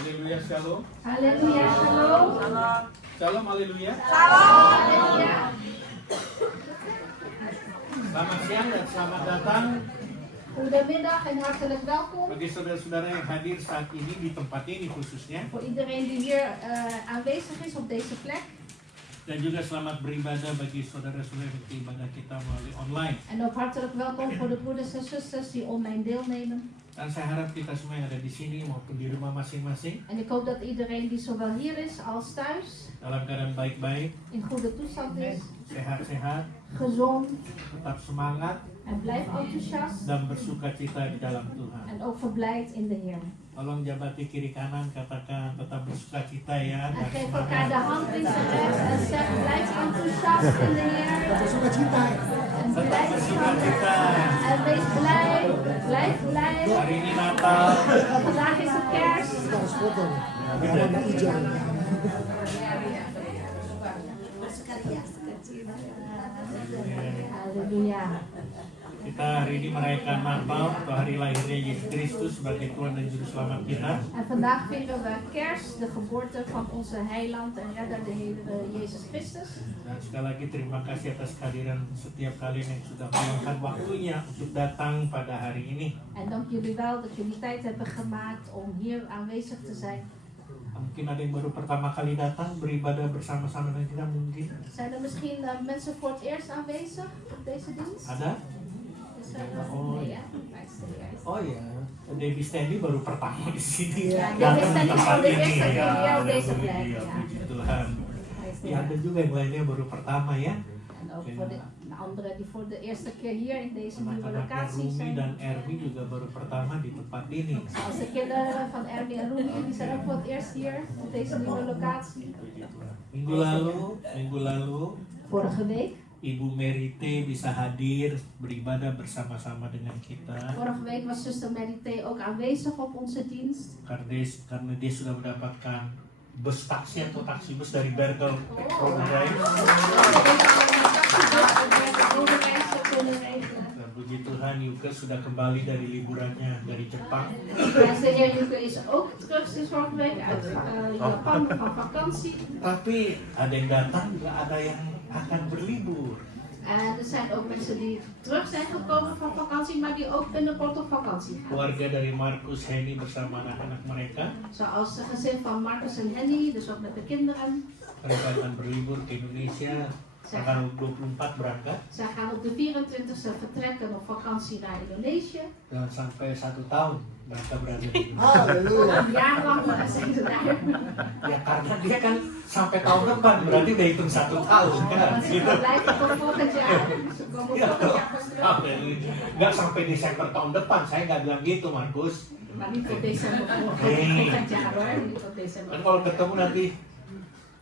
Haleluya, shalom. Haleluya, shalom. Shalom, haleluya. Haleluya. Selamat siang dan selamat datang Goedemiddag en hartelijk welkom bagi saudara-saudara yang hadir saat ini di tempat ini khususnya. voor iedereen die hier aanwezig is op deze plek. Dan juga selamat beribadah bagi saudara-saudara yang beribadah kita melalui online. En ook hartelijk welkom voor de broeders en zusters die online deelnemen. Dan saya harap kita semua yang ada di sini maupun di rumah masing-masing En ik hoop dat iedereen die zowel hier is als thuis dalam keadaan baik-baik, in goede toestand is, sehat-sehat, gezond tetap semangat en blijf enthousiast dan bersuka cita di dalam Tuhan. en ook verblijd in de Heer. Tolong jabati kiri kanan, katakan tetap bersuka cita ya. En Dan geef elkaar de semangat. hand links en rechts en zeg blijf enthousiast in de Heer. En Tetap blijf bersuka cita. en wees blij, blijf blij. Hari ini Natal. Vandaag is het kerst. Haleluya. Kita hari ini merayakan Natal atau hari lahirnya Yesus Kristus sebagai Tuhan dan Juru Selamat kita. En vandaag vieren we kerst, de geboorte van onze heiland en redder, de Heer Jezus Christus. Dan sekali lagi terima kasih atas kehadiran setiap kalian yang sudah meluangkan waktunya untuk datang pada hari ini. En dank jullie wel dat jullie tijd hebben gemaakt om hier aanwezig te zijn. Mungkin ada yang baru pertama kali datang beribadah bersama-sama dengan kita mungkin. Zijn er misschien mensen voor het eerst aanwezig op deze dienst? Ada? Is er, Oh, nee, hè? Wij zijn er eerst. Oh iya, Debbie Stanley baru pertama di sini. Ja, Datang Debbie di Stanley tempat baru ini, eerste keer ya. op deze plek, Iya, ja. puji Tuhan. Wij zijn Ya, er. ada juga yang lainnya baru pertama ya. En ook voor de anderen die voor de eerste keer hier in deze nieuwe Anak-anaknya locatie Rumi zijn. dan Ermi juga baru pertama di tempat ini. Zoals de kinderen van Ermi en Rumi, die zijn ook voor het eerst hier op deze nieuwe locatie. Puji Tuhan. Minggu lalu Vorige week. Ibu Merite bisa hadir beribadah bersama-sama dengan kita Vorige week was zuster Merite ook aanwezig op onze dienst. karena dia sudah mendapatkan bus taksi atau taksi bus dari Berkel Roderijs. Dan puji Tuhan Yuke sudah kembali dari liburannya dari Jepang. Ja, de heer Juke is ook terug sinds vorige week uit Japan van vakantie. Tapi ada yang datang juga ada yang akan berlibur. En er zijn ook mensen die terug zijn gekomen van vakantie, maar die ook binnenkort op vakantie gaan. Keluarga dari Markus Henny bersama anak-anak mereka. Zoals het gezin van Marcus en Henny, dus ook met de kinderen. Mereka akan berlibur ke Indonesia. Tanggal 24 berangkat. Zij gaan op de 24e vertrekken op vakantie naar Indonesië. Dan sampai 1 tahun mereka berada di Indonesia. Haleluya. Een jaar lang zijn ze daar. Ya karena dia kan sampai tahun depan berarti udah hitung 1 tahun kan Want ze gitu. blijven tot volgend jaar. Ze komen Ya, volgend jaar pas terug. nggak sampai Desember tahun depan, saya nggak bilang gitu Markus. Maar niet tot december volgend jaar hoor. Niet tot december. Kan kalau ketemu nanti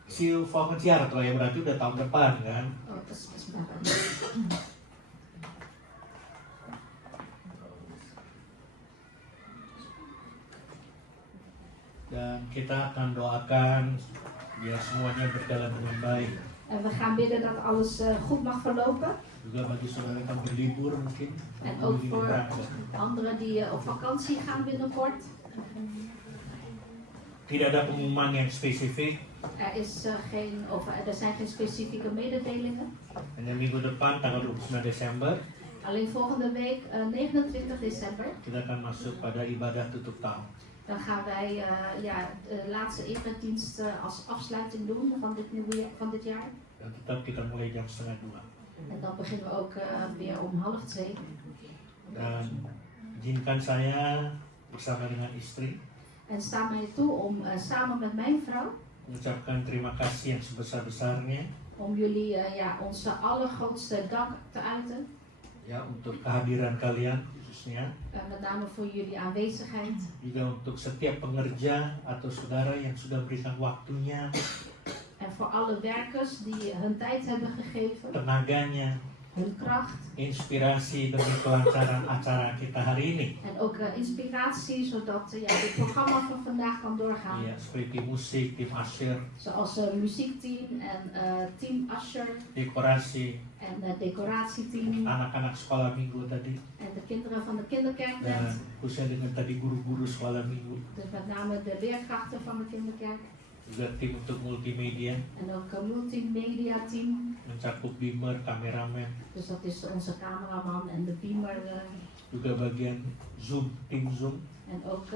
si volgend jaar atau ya berarti udah tahun depan kan. Oh, pas banget. Dan kita akan doakan biar semuanya berjalan dengan baik. En we gaan bidden dat alles goed mag verlopen. Juga bagi saudara yang berlibur mungkin. En ook Begini voor berangkat. anderen die op vakantie gaan binnenkort. Tidak ada pengumuman yang spesifik. Er zijn geen specifieke mededelingen. Hanya minggu depan tanggal 29 Desember Alleen volgende week, 29 december, kita akan masuk pada ibadah tutup tahun. dan gaan wij de laatste eredienst als afsluiting doen van dit jaar. Dan tetap kita mulai jam 1:30. En dan beginnen we ook weer om 1:30. Dan izinkan saya bersama dengan istri En sta mij toe om samen met mijn vrouw, mengucapkan terima kasih yang sebesar-besarnya om jullie onze allergrootste dank te uiten. ya untuk kehadiran kalian khususnya, Met name voor jullie aanwezigheid. juga untuk setiap pengerja atau saudara yang sudah berikan waktunya, En voor alle werkers die hun tijd hebben gegeven, tenaganya, hun kracht. inspirasi demi kelancaran acara kita hari ini. En ook inspiratie, zodat dit programma van vandaag kan doorgaan. Ya, seperti musik, tim Asher, Zoals muziekteam en team Usher dekorasi, en anak-anak sekolah minggu tadi en de kinderen van de kinderkerk dan net. khususnya dengan tadi guru-guru sekolah minggu, Dus met name de leerkrachten van de kinderkerk. juga tim untuk multimedia, En ook een multimedia team. mencakup beamer, kameramen, Dus dat is onze cameraman en de beamer. juga bagian Zoom, tim Zoom, En ook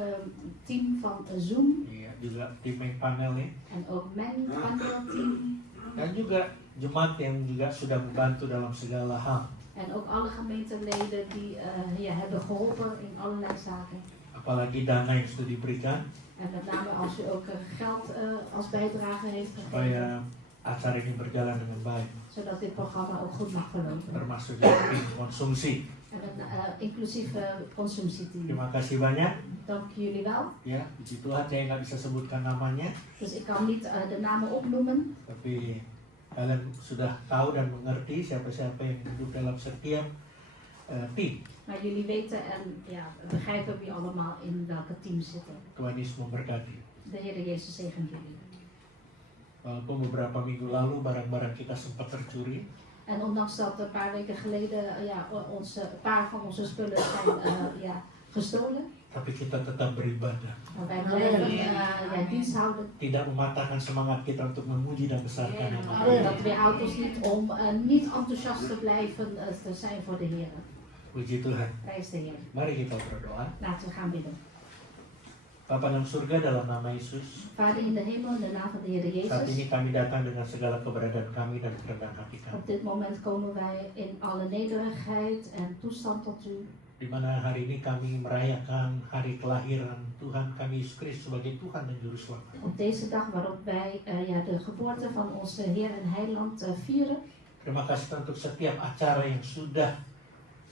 team van Zoom. iya, juga tim main panel ya, En ook mijn paneelteam. dan juga jemaat yang juga sudah membantu dalam segala hal. En ook alle gemeenteleden die hebben geholpen in allerlei zaken. Apalagi dana yang sudah diberikan En met name als u ook geld als bijdrage heeft gegeven. supaya acara ini berjalan dengan baik, Zodat dit programma ook goed mag verlopen. termasuk juga tim konsumsi. En inclusief consumptieteam. Terima kasih banyak. Dank jullie wel. Ya, puji Tuhan saya nggak bisa sebutkan namanya, Dus ik kan niet de namen opnoemen. tapi kalian sudah tahu dan mengerti siapa-siapa yang duduk dalam setiap tim. Maar jullie weten en begrijpen wie allemaal in welke teams zitten. Tuhan Yesus memberkati. De Heer Jezus zegen jullie. Walaupun beberapa minggu lalu barang-barang kita sempat tercuri, En ondanks dat een paar weken geleden een paar van onze spullen zijn gestolen. tapi kita tetap beribadah. Maar wij blijven dienst houden. Tidak mematahkan semangat kita untuk memuji dan besarkan nama Tuhan. Dat weerhoudt ons niet om niet enthousiast te blijven te zijn voor de Heer. Puji Tuhan. Prijs de Heer. Mari kita berdoa. Laten we gaan bidden. Bapa dalam surga, dalam nama Yesus, Vader in de hemel, in de naam van de Heer saat Jezus. ini kami datang dengan segala keberadaan kami dan kerendahan hati kami. Op dit moment komen wij in alle nederigheid en toestand tot u. Di mana hari ini kami merayakan hari kelahiran Tuhan kami Yesus Kristus sebagai Tuhan dan Juru Selamat. Op deze dag waarop wij de geboorte van onze Heer en Heiland vieren. Terima kasih untuk setiap acara yang sudah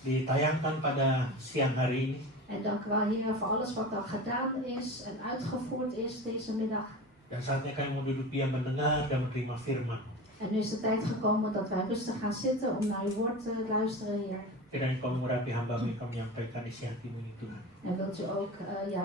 ditayangkan pada siang hari ini. En dank u wel, Heer, voor alles wat al gedaan is en uitgevoerd is deze middag. Dan saatnya kami mau duduk diam mendengar dan menerima firman. En nu is de tijd gekomen dat wij rustig gaan zitten om naar uw woord te luisteren, Heer. Kiranya Engkau mengurapi hamba-Mu yang kami menyampaikan isi hati-Mu ini Tuhan. En wilt u ook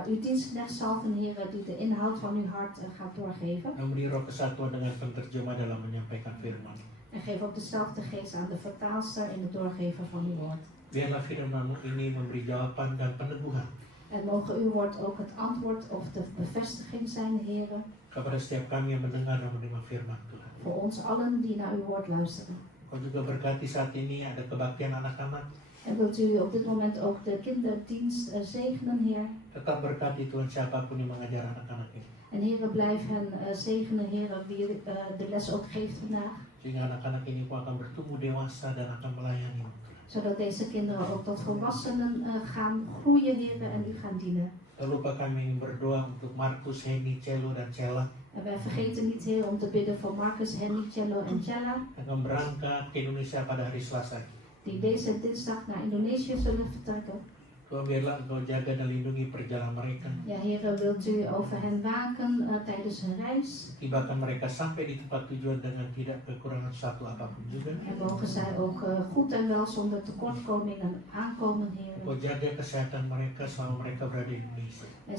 uw dienstknecht salven, Heer, die de inhoud van uw hart gaat doorgeven. Dan beri roh kesatuan dengan penterjemah dalam menyampaikan firman. En geef ook dezelfde geest aan de vertaalster in het doorgeven van uw woord. Biarlah firman-Mu ini memberi jawaban dan peneguhan En mogen uw woord ook het antwoord of de bevestiging zijn, Heer, kepada setiap kami yang mendengar dan menerima firman Tuhan. voor ons allen die naar uw woord luisteren. Kau juga berkati saat ini ada kebaktian anak-anak. En wilt u op dit moment ook de kinderdienst zegenen, Heer. Tetap berkati Tuhan siapapun yang mengajar anak-anak ini. En Heer, blijf hen zegenen, Heer, wie de les ook geeft vandaag. Sehingga anak-anak ini pun akan bertumbuh dewasa dan akan melayani. Zodat deze kinderen ook tot volwassenen gaan groeien, Heer, en u gaan dienen. Tak lupa kami berdoa untuk Markus, Henny, Celo, dan Cella En wij vergeten niet, Heer, om te bidden voor Marcus, Henny, Cello en Cella. yang akan berangkat ke Indonesia pada hari Selasa. Die deze dinsdag naar Indonesië zullen vertrekken. Tuhan biarlah Engkau jaga dan lindungi perjalanan mereka. Ja, Heer, wilt u over hen waken tijdens hun reis. Tibakan mereka sampai di tempat tujuan dengan tidak kekurangan satu apapun juga. En mogen zij ook goed en wel zonder tekortkomingen aankomen, Heer. Engkau jaga kesehatan mereka selama mereka berada di Indonesia. En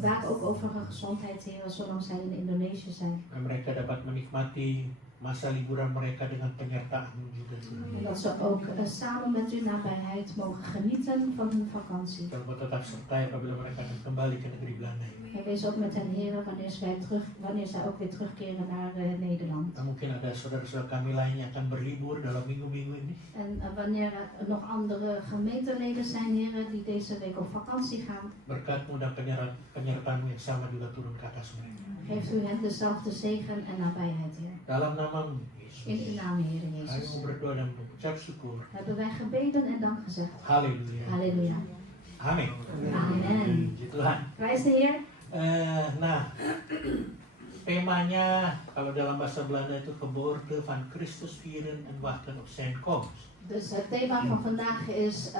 waak ook over hun gezondheid, Heer, zolang zij in Indonesië zijn. Dan mereka dapat menikmati masa liburan mereka dengan penyertaan juga. En dat ze ook samen met uw nabijheid mogen genieten van hun vakantie. Dan Engkau tetap sertai apabila mereka akan kembali ke negeri Belanda ini. En wees ook met hen, Heer, wanneer zij ook weer terugkeren naar Nederland. Dan mungkin ada saudara-saudara kami lain yang akan berlibur dalam minggu-minggu ini. En wanneer er nog andere gemeenteleden zijn, Heer, die deze week op vakantie gaan. Berkat-Mu dan penyertaan-Mu yang sama juga turun ke atas mereka. Geeft u hen dezelfde zegen en nabijheid, Heer. Dalam nama-Mu, Yesus. In uw naam, Heer Kami Jezus. mau berdoa dan mengucap syukur. Hebben wij gebeden en dank gezegd. Haleluya. Halleluja. Amin. Amen. Puji Tuhan. Prijs de Heer. Nah, temanya kalau dalam bahasa Belanda itu geboorte van Christus vieren en wachten op zijn komst. Dus het thema van vandaag is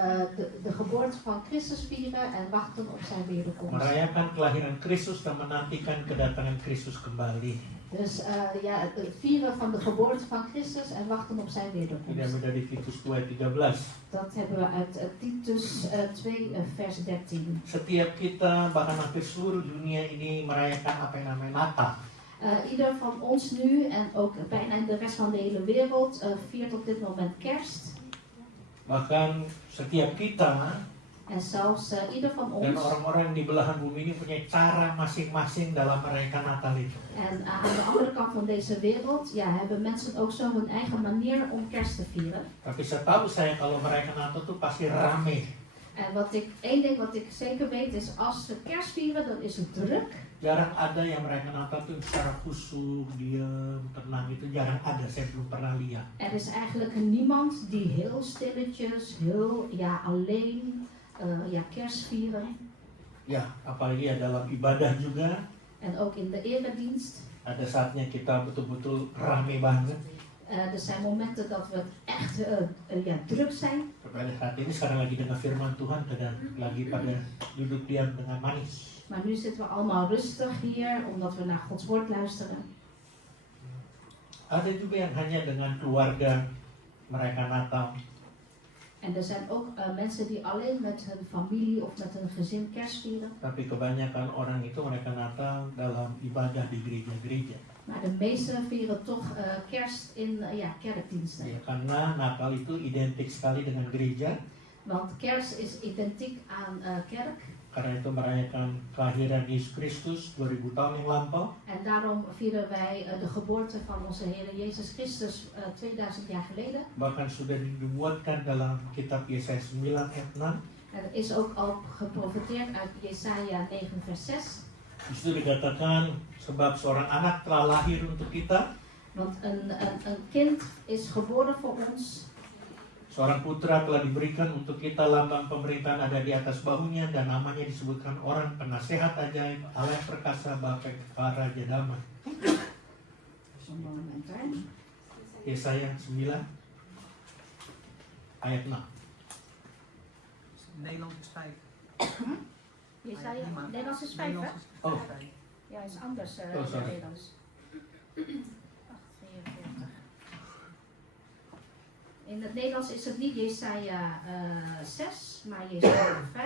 de geboorte van Christus vieren en wachten op zijn wederkomst. Merayakan kelahiran Kristus dan menantikan kedatangan Kristus kembali. Dus het vieren van de geboorte van Christus en wachten op zijn Tidak wederkomst. mudah di Titus 2:13. Dat hebben we uit Titus 2 vers 13. Setiap kita bahkan hampir seluruh dunia ini merayakan apa yang namanya Natal. Ieder van ons nu en ook bijna in de rest van de hele wereld viert op dit moment kerst. Bahkan setiap kita En zelfs ieder van Dan ons. orang-orang di belahan bumi ini punya cara masing-masing dalam merayakan Natal itu. En aan de andere kant van deze wereld, ja, hebben mensen ook zo hun eigen manier om kerst te vieren. Tapi setahu saya kalau merayakan Natal itu pasti rame. En één ding wat ik zeker weet is, als we kerst vieren, dan is het druk. Jarang ada yang merayakan Natal itu secara khusyuk, diam, tenang, itu jarang ada, saya belum pernah lihat. Er is eigenlijk niemand die heel stilletjes, heel alleen kerst vieren. Ya, apalagi ya dalam ibadah juga. En ook in de eredienst. Ada saatnya kita betul-betul rame banget. Er zijn momenten dat we echt druk zijn. Pada saat ini sekarang lagi dengar firman Tuhan dan lagi pada duduk diam dengan manis. Maar nu zitten we allemaal rustig hier, omdat we naar Gods woord luisteren. Ada juga yang hanya dengan keluarga merayakan Natal. En er zijn ook mensen die alleen met hun familie of met hun gezin kerst vieren. Tapi kebanyakan orang itu merayakan Natal dalam ibadah di gereja-gereja. Maar de meesten vieren toch kerst in kerkdiensten. Ya, karena Natal itu identik sekali dengan gereja. Want kerst is identiek aan kerk. Karena itu merayakan kelahiran Yesus Kristus 2000 tahun yang lampau. En daarom vieren wij de geboorte van onze Heer Jezus Christus 2000 jaar geleden. Bahkan sudah dibuatkan dalam kitab Yesaya 9 ayat 6. En er is ook al geprofeteerd uit Jesaja 9 vers 6. Di situ dikatakan sebab seorang anak telah lahir untuk kita. Want een kind is geboren voor ons. Seorang putra telah diberikan untuk kita, lambang pemerintahan ada di atas bahunya dan namanya disebutkan orang penasehat ajaib, Allah yang perkasa, Bapa kekal, Raja damai. Yesaya 9 ayat 6. Nederlands is 5. Jesaja, Nederlands is 5 hè? Oh. Ja, is anders Oh, sorry. Nederlands. 8:43. In het Nederlands is het niet Jesaja 6, maar Jesaja 5.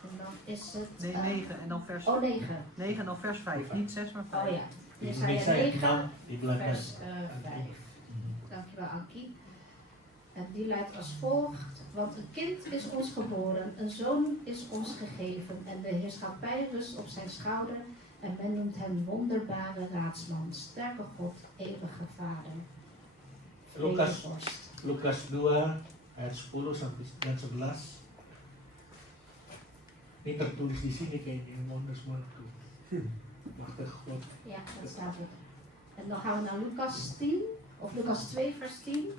En dan is het... Nee, 9 en dan vers 9. 9 en dan vers 5. Niet 6, maar 5. Oh ja. Di Jesaja Indonesia 9, 6 di belakang. vers 5. Dankjewel Ankie. En die luidt als volgt. Want een kind is ons geboren, een zoon is ons gegeven en de heerschappij rust op zijn schouder. En men noemt hem wonderbare raadsman, sterke God, eeuwige Vader. Lukas 2 ayat 10 sampai dan 11. Ini tertulis di sini kayaknya mondus-mondus. Machtig God. Ja, dat staat er. En dan gaan we naar Lucas 10, of Lucas 2 vers 10.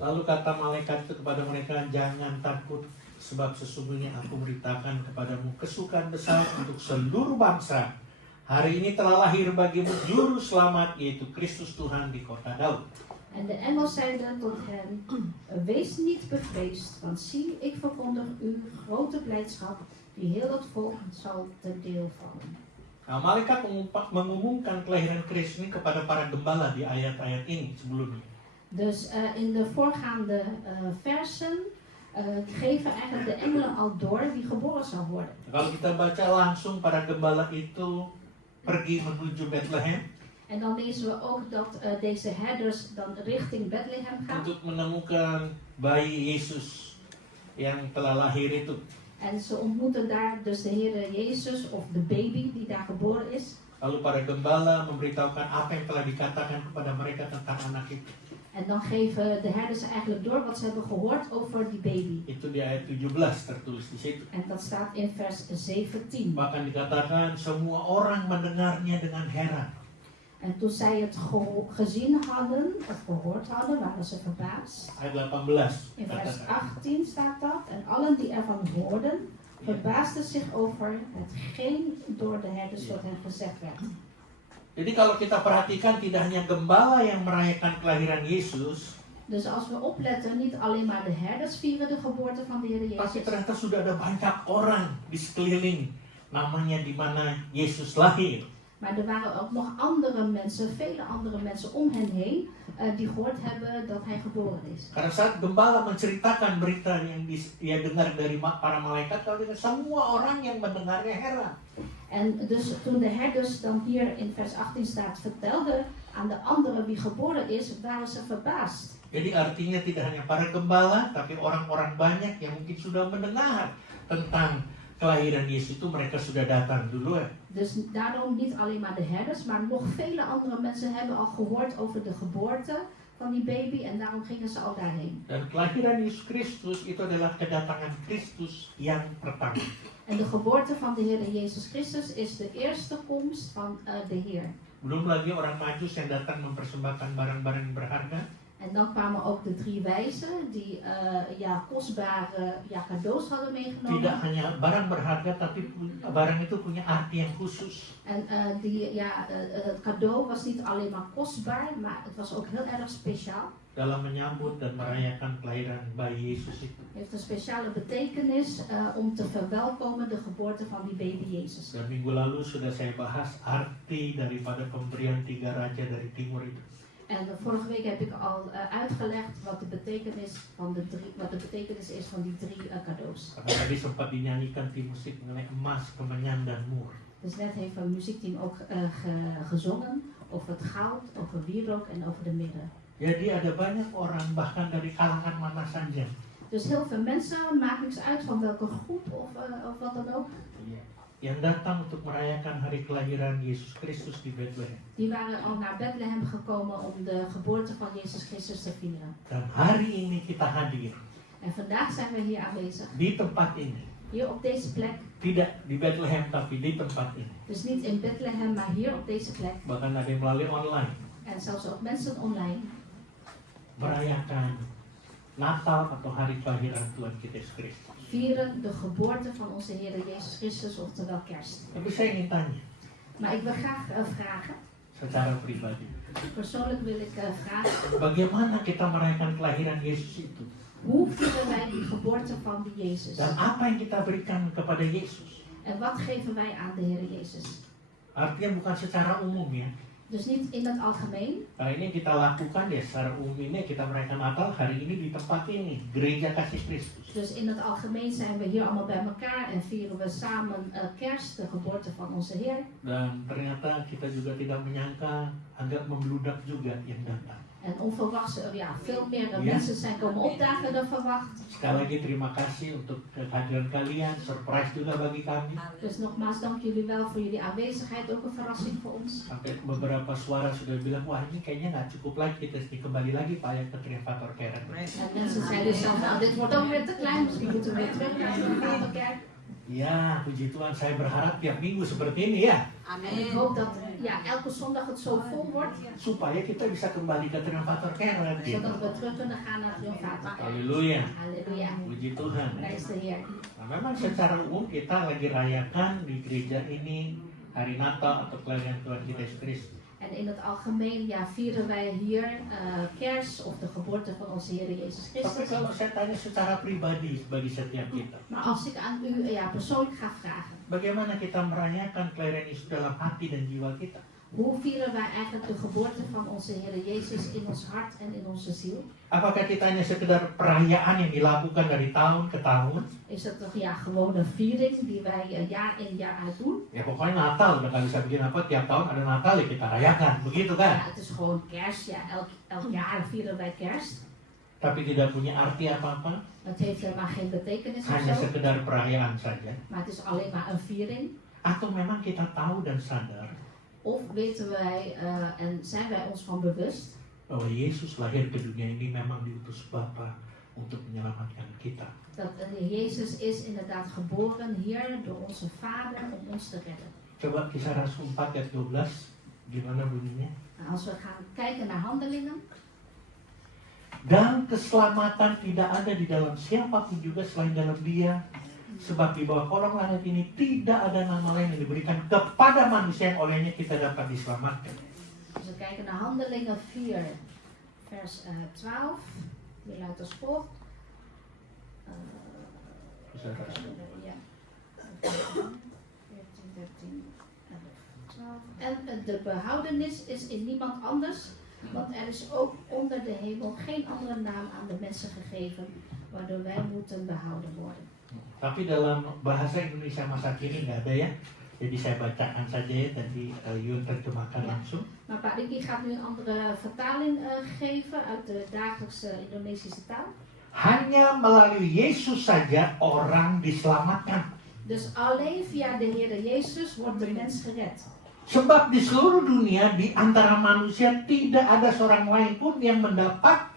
Lalu kata malaikat itu kepada mereka, jangan takut, sebab sesungguhnya aku memberitakan kepadamu kesukaan besar untuk seluruh bangsa. Hari ini telah lahir bagimu juru selamat, yaitu Kristus Tuhan di kota Daud. En de engel zeide tot hen, wees niet bevreesd, want zie, ik verkondig u grote blijdschap, die heel het volk zal ten deel vallen. Nah, malaikat mengumumkan kelahiran Kristus ini kepada para gembala di ayat-ayat ini sebelumnya. Dus in de voorgaande versen geven eigenlijk de engelen al door wie geboren zal worden. Kalau kita baca langsung para gembala itu pergi menuju Bethlehem En dan lezen we ook dat deze herders dan richting Bethlehem gaan. untuk menemukan bayi Yesus yang telah lahir itu. En ze ontmoeten daar dus de Heer Jezus of de baby die daar geboren is. Lalu para gembala memberitahukan apa yang telah dikatakan kepada mereka tentang anak itu. En dan geven de herders eigenlijk door wat ze hebben gehoord over die baby. Itu di ayat 17 tertulis di situ. En dat staat in vers 17. Bahkan dikatakan semua orang mendengarnya dengan heran. En toen zij het gezien hadden, of gehoord hadden, waren ze verbaasd. Ayat 18 In vers katakan. 18 staat dat. En allen die ervan hoorden, verbaasden zich over hetgeen door de herders tot hen gezegd werd. Jadi kalau kita perhatikan tidak hanya gembala yang merayakan kelahiran Yesus, Dus als we opletten, niet alleen maar de herders vieren de geboorte van de Heer tapi Jezus. ternyata sudah ada banyak orang di sekeliling namanya di mana Yesus lahir. Maar er waren ook nog andere mensen, vele andere mensen om hen heen, die gehoord hebben dat hij geboren is. Karena saat gembala menceritakan berita yang dia dengar dari para malaikat, semua orang yang mendengarnya heran. En dus toen de herders dan hier in vers 18 staat vertelden aan de anderen wie geboren is, waren ze verbaasd. Jadi artinya tidak hanya para gembala, tapi orang-orang banyak yang mungkin sudah mendengar tentang kelahiran Yesus itu, mereka sudah datang dulu ya. Dus daarom niet alleen maar de herders, maar nog vele andere mensen hebben al gehoord over de geboorte van die baby en daarom gingen ze al daarheen. Dan kelahiran Yesus Kristus itu adalah kedatangan Kristus yang pertama. En de geboorte van de Heer Jezus Christus is de eerste komst van de Heer. Belum lagi orang Majus yang datang mempersembahkan barang-barang yang berharga. En dan kwamen ook de 3 wijzen die kostbare cadeaus hadden Tidak meegenomen. hanya barang berharga, tapi barang itu punya arti yang khusus. En het cadeau was niet alleen maar kostbaar, maar het was ook heel erg speciaal. Dalam menyambut dan merayakan kelahiran bayi Yesus itu. Het heeft een speciale betekenis om te verwelkomen de geboorte van die baby Jezus. Dan minggu lalu sudah saya bahas arti daripada pemberian 3 raja dari timur itu. En vorige week heb ik al uitgelegd wat de betekenis is van die 3 cadeaus. Karena tadi sempat dinyanyikan tim musik mengenai emas, kemenyan, dan mur. Dus net heeft het muziekteam ook gezongen over het goud, over wierook en over de mirre. Jadi ada banyak orang bahkan dari kalangan mana saja. Dus heel veel mensen, maakt niks uit van welke groep of wat dan ook, Yang datang untuk merayakan hari kelahiran Yesus Kristus di Bethlehem. die waren al naar Bethlehem gekomen om de geboorte van Jezus Christus te vieren. Dan hari ini kita hadir En vandaag zijn we hier aanwezig, di tempat ini. hier op deze plek. Tidak di Bethlehem, tapi di tempat ini. Dus niet in Bethlehem, maar hier op deze plek. Bahkan ada yang melalui online En zelfs ook mensen online merayakan Natal atau hari kelahiran Tuhan kita Yesus Kristus. vieren de geboorte van onze Heer Jezus Christus, oftewel kerst. Tapi saya ingin tanya Maar ik wil graag vragen, secara pribadi, persoonlijk wil ik vragen, bagaimana kita merayakan kelahiran Yesus itu? hoe vieren wij die geboorte van die Jezus? Dan apa yang kita berikan kepada Yesus? En wat geven wij aan de Heer Jezus? Artinya bukan secara umum ya. Dus niet in het algemeen. Nah ini kita lakukan ya secara umum ini, kita merayakan Natal hari ini di tempat ini, Gereja Kasih Kristus. Dus in het algemeen zijn we hier allemaal bij elkaar en vieren we samen kerst, de geboorte van onze Heer. Dan ternyata kita juga tidak menyangka agak membludak juga yang datang. En onverwachts, veel meer Ja. mensen zijn komen opdagen dan verwacht. Sekali lagi terima kasih untuk kehadiran kalian, surprise juga bagi kami. Dus nogmaals, dank jullie wel voor jullie aanwezigheid, ook een verrassing voor ons. Sampai beberapa suara sudah bilang, wah ini kayaknya nggak cukup lagi, kita kembali lagi Pak ya ke Trivator Keren. En mensen zeiden zelf, nou dit wordt ook weer te klein, misschien moeten we weer terug naar de Vaderkerk. Ya, puji Tuhan, saya berharap tiap minggu seperti ini ya, En ik hoop dat elke zondag het zo vol wordt, supaya kita bisa kembali ke Trivator Keren gitu. zodat we terug kunnen gaan naar Triomfator. Haleluya, Halleluja. puji Tuhan. Prijs de Heer. Nah, memang secara umum kita lagi rayakan di gereja ini hari Natal atau kelahiran Tuhan kita Yesus Kristus. En in het algemeen vieren wij hier kerst of de geboorte van onze Heer Jezus Tapi Christus. kalau saya tanya secara pribadi bagi setiap kita, Maar als ik aan u persoonlijk ga vragen, bagaimana kita merayakan kelahiran Yesus dalam hati dan jiwa kita? hoe vieren wij eigenlijk de geboorte van onze Heer Jezus in ons hart en in onze ziel? Apakah kita hanya sekedar perayaan yang dilakukan dari tahun ke tahun? Is dat toch gewoon een viering die wij jaar in jaar uit doen? Ya pokoknya Natal, udah gak bisa bikin apa, tiap tahun ada Natal ya kita rayakan, begitu Ja, kan? het is gewoon kerst. Ja, elk jaar vieren wij kerst. Tapi tidak punya arti apa-apa, Het heeft helemaal geen betekenis of hanya zo, sekedar perayaan saja. maar het is alleen maar een viering. Atau memang kita tahu dan sadar Of weten wij en zijn wij ons van bewust bahwa Yesus lahir ke dunia ini memang diutus Bapa untuk menyelamatkan kita. dat Jezus is inderdaad geboren hier door onze Vader om ons te redden. Coba Kisah Rasul 4 ayat 12, gimana bunyinya? Nou, als we gaan kijken naar Handelingen, Dan keselamatan tidak ada di dalam siapapun juga selain dalam Dia. Sebab di bawah kolong langit ini tidak ada nama lain yang diberikan kepada manusia yang olehnya kita dapat diselamatkan. als we kijken naar Handelingen 4, vers 12, die luidt als volgt. Kisah Rasul. Ja. 14, 13, 11, 12. En de behoudenis is in niemand anders, want er is ook onder de hemel geen andere naam aan de mensen gegeven, waardoor wij moeten behouden worden. Tapi dalam bahasa Indonesia masa kini nggak ada ya. Jadi saya bacakan saja ya tadi Yun terjemahkan Ja. langsung. Maar Pa Ricky gaat nu een andere vertaling geven uit de dagelijkse Indonesische taal. Hanya melalui Yesus saja orang diselamatkan. Dus alleen via de Heer Jezus wordt de mens gered. Sebab di seluruh dunia di antara manusia tidak ada seorang lain pun yang mendapat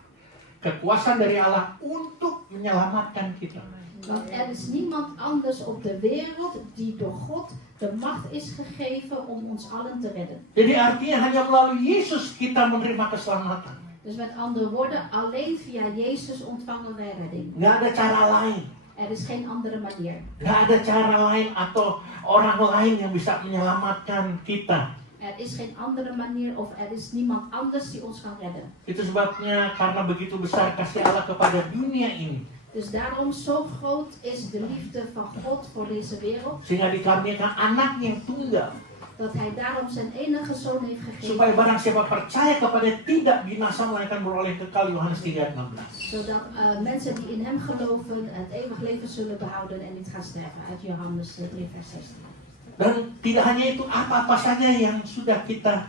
kekuasaan dari Allah untuk menyelamatkan kita. Want er is niemand anders op de wereld die door God de macht is gegeven om ons allen te redden. Jadi artinya hanya melalui Yesus kita menerima keselamatan. Dus met andere woorden, alleen via Jezus ontvangen wij redding. Nggak ada cara lain. Er is geen andere manier. Nggak ada cara lain atau orang lain yang bisa menyelamatkan kita. Er is geen andere manier of er is niemand anders die ons kan redden. Itu sebabnya karena begitu besar kasih Allah kepada dunia ini. Dus daarom zo groot is de liefde van God voor deze wereld, Sehingga dikaruniakan anak yang tunggal. dat hij daarom zijn enige zoon heeft Supaya gegeven, barang siapa percaya kepada tidak binasa melainkan beroleh kekal. Yohanes 3:16. zodat mensen die in hem geloven het eeuwig leven zullen behouden en niet gaan sterven. Uit Johannes 3 vers 16. Dan tidak hanya itu, apa-apa saja yang sudah kita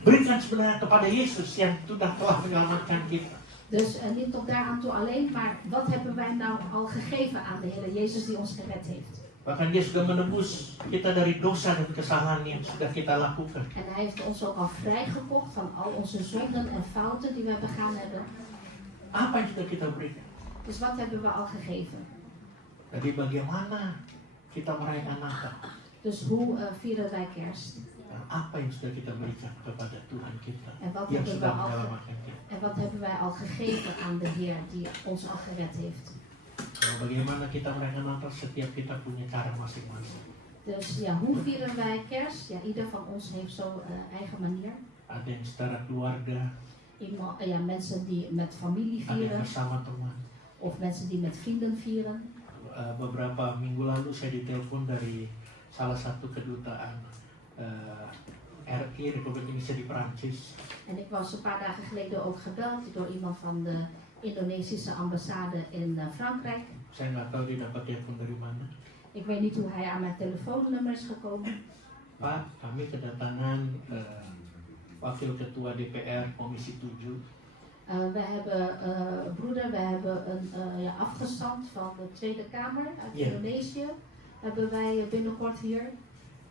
berikan sebenarnya kepada Yesus yang sudah telah menyelamatkan kita. Dus niet tot daaraan toe alleen, maar wat hebben wij nou al gegeven aan de Heer Jezus die ons gered heeft? Bahkan dia sudah menebus kita dari dosa dan kesalahan yang sudah kita lakukan. En hij heeft ons ook al vrijgekocht van al onze zonden en fouten die we begaan hebben. Apa yang sudah kita berikan? Dus wat hebben we al gegeven? Jadi bagaimana kita merayakan Natal? Dus hoe vieren wij kerst? Dan apa yang sudah kita berikan kepada Tuhan kita En wat yang hebben we sudah al menyelamatkan kita? En wat hebben wij al gegeven aan de Heer die ons al gered heeft? Bagaimana kita merayakan Natal? Setiap kita punya cara masing-masing. Dus ja, hoe vieren wij kerst? Ja, ieder van ons heeft zo eigen manier. Ada yang secara keluarga, Ja, mensen die met familie ada yang vieren, bersama teman. of mensen die met vrienden vieren. Beberapa minggu lalu saya ditelepon dari salah satu kedutaan RI Republik Indonesia di Perancis. En ik was een paar dagen geleden ook gebeld door iemand van de Indonesische ambassade in Frankrijk. Saya nggak tahu dia dapat telepon dari mana. Ik weet niet hoe hij aan mijn telefoonnummer is gekomen. Pak, kami kedatangan Wakil Ketua DPR Komisi 7. We hebben, broeder, we hebben een afgestand van de Tweede Kamer uit Ja. Indonesië. Hebben wij binnenkort hier.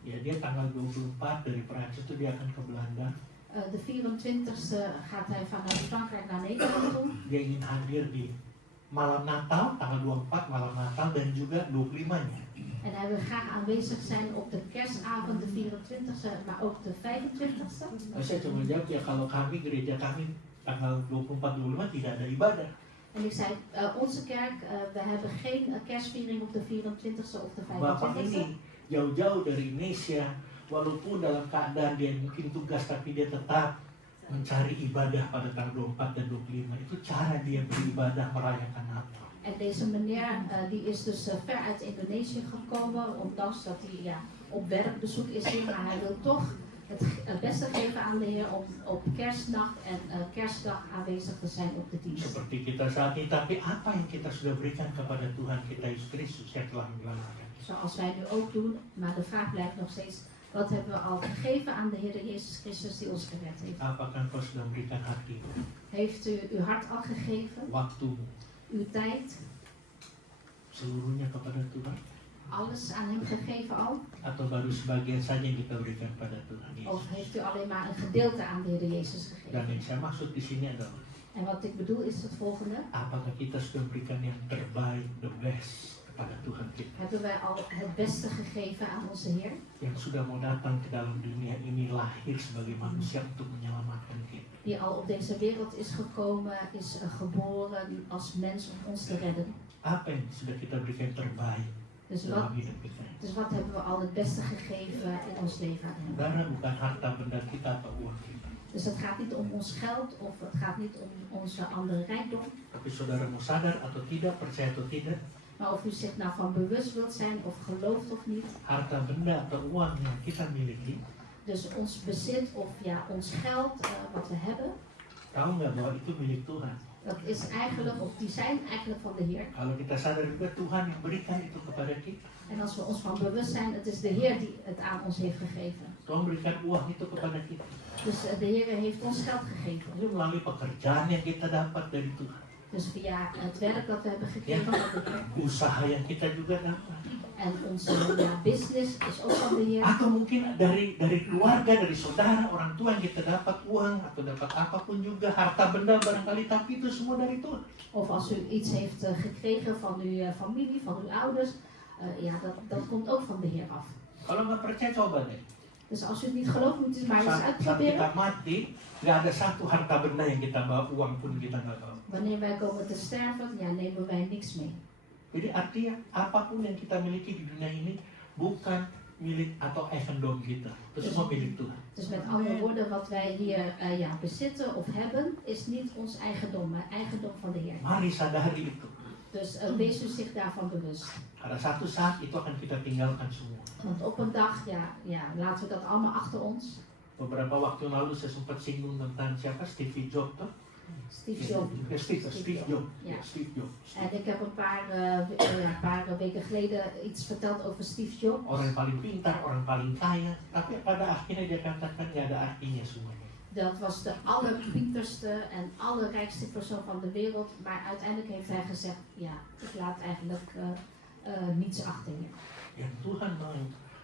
Ya, dia tanggal 24 dari Perancis itu dia akan ke Belanda. De 24e gaat hij vanuit Frankrijk naar Nederland toe. Dia ingin hadir di malam Natal, tanggal 24 malam Natal dan juga 25-nya. En hij wil graag aanwezig zijn op de kerstavond, de 24e, maar ook de 25e. Saya cuma jawab, ya kalau kami, gereja kami tanggal 24-25 tidak ada ibadah. En ik zei, onze kerk, we hebben geen kerstviering op de 24e of de Bapak 25e. ini jauh-jauh dari Indonesia, walaupun dalam keadaan dia mungkin tugas, tapi dia tetap mencari ibadah pada tanggal 24 dan 25. Itu cara dia beribadah merayakan Natal. En deze meneer die is dus ver uit Indonesië gekomen, ondanks dat hij op werkbezoek is hier, maar hij wil toch het beste geven aan de Heer om op kerstnacht en kerstdag aanwezig te zijn op de dienst. Seperti kita saat ini, tapi apa yang kita sudah berikan kepada Tuhan kita Yesus Kristus yang telah menyelamatkan kita? Zoals wij nu ook doen, maar de vraag blijft nog steeds, wat hebben we al gegeven aan de Heer Jezus Christus die ons gered heeft? Apakah engkau sudah memberikan hatimu, Heeft u uw hart al gegeven, waktumu, uw tijd, seluruhnya kepada Tuhan? alles aan hem gegeven al? Atau baru sebagian saja yang kita berikan pada Tuhan Of Yesus? heeft u alleen maar een gedeelte aan de Heer Jezus Dan gegeven? yang saya maksud di sini adalah, En wat ik bedoel is het volgende. apakah kita sudah memberikan yang terbaik, the best kepada Tuhan kita? Hebben wij al het beste gegeven aan onze Heer? Yang sudah mau datang ke dalam dunia ini lahir sebagai manusia untuk menyelamatkan kita. Die al op deze wereld is gekomen, is geboren als mens om ons te redden. Apa yang sudah kita berikan terbaik Dus dalam hidup kita? wat hebben we al het beste gegeven in ons leven aan hem? Saudara, bukan harta benda kita atau uang kita. Dus het gaat niet om ons geld of het gaat niet om onze andere rijkdom. Tapi saudara mau sadar atau tidak, percaya atau tidak, Maar of u zich nou van bewust wilt zijn of gelooft of niet. harta benda atau uang yang kita miliki, Dus ons bezit of ons geld wat we hebben. tahu nggak bahwa itu milik Tuhan? Dat is eigenlijk, of die zijn eigenlijk van de Heer. Kalau kita sadar juga Tuhan yang berikan itu kepada kita. En als we ons van bewust zijn, het is de Heer die het aan ons heeft gegeven. Tuhan berikan uang itu kepada kita. Dus de Heer heeft ons geld gegeven. Itu melalui pekerjaan yang kita dapat dari Tuhan. Dus via het werk dat we hebben gekregen van de Heer. Usaha yang kita juga dapat. En onze business is ook van de Heer. Atau mungkin dari keluarga, dari saudara, orang tua yang kita dapat uang atau dapat apapun juga, harta benda barangkali, tapi itu semua dari Tuhan. Of als u iets heeft gekregen van uw familie, van uw ouders, ja, dat komt ook van de Heer af. Kalau nggak percaya coba deh. Dus als u het niet gelooft, moet u het maar eens Saat kita uitproberen. mati, nggak ada satu harta benda yang kita bawa, uang pun kita nggak bawa. Wanneer wij komen te sterven, ja, nemen wij niks mee. Jadi artinya apapun yang kita miliki di dunia ini bukan milik atau eigendom kita. Itu semua milik Tuhan. Dus met andere woorden, wat wij hier bezitten of hebben, is niet ons eigendom, maar eigendom van de Heer. Mari sadari itu. Dus wees u zich daarvan bewust. Pada satu saat itu akan kita tinggalkan semua. Want op een dag, laten we dat allemaal achter ons. Beberapa waktu lalu saya sempat singgung tentang siapa Steve Jobs tuh. Steve Jobs. Steve Jobs. Ja. Steve Jobs. En ik heb een paar weken geleden iets verteld over Steve Jobs. Orang yang paling pintar, orang paling kaya, tapi pada akhirnya dia katakan nggak ada artinya semuanya. Dat was de allerpieterste en allerrijkste persoon van de wereld. Maar uiteindelijk heeft hij gezegd, ja, ik laat eigenlijk niets achter je. Yang Tuhan mau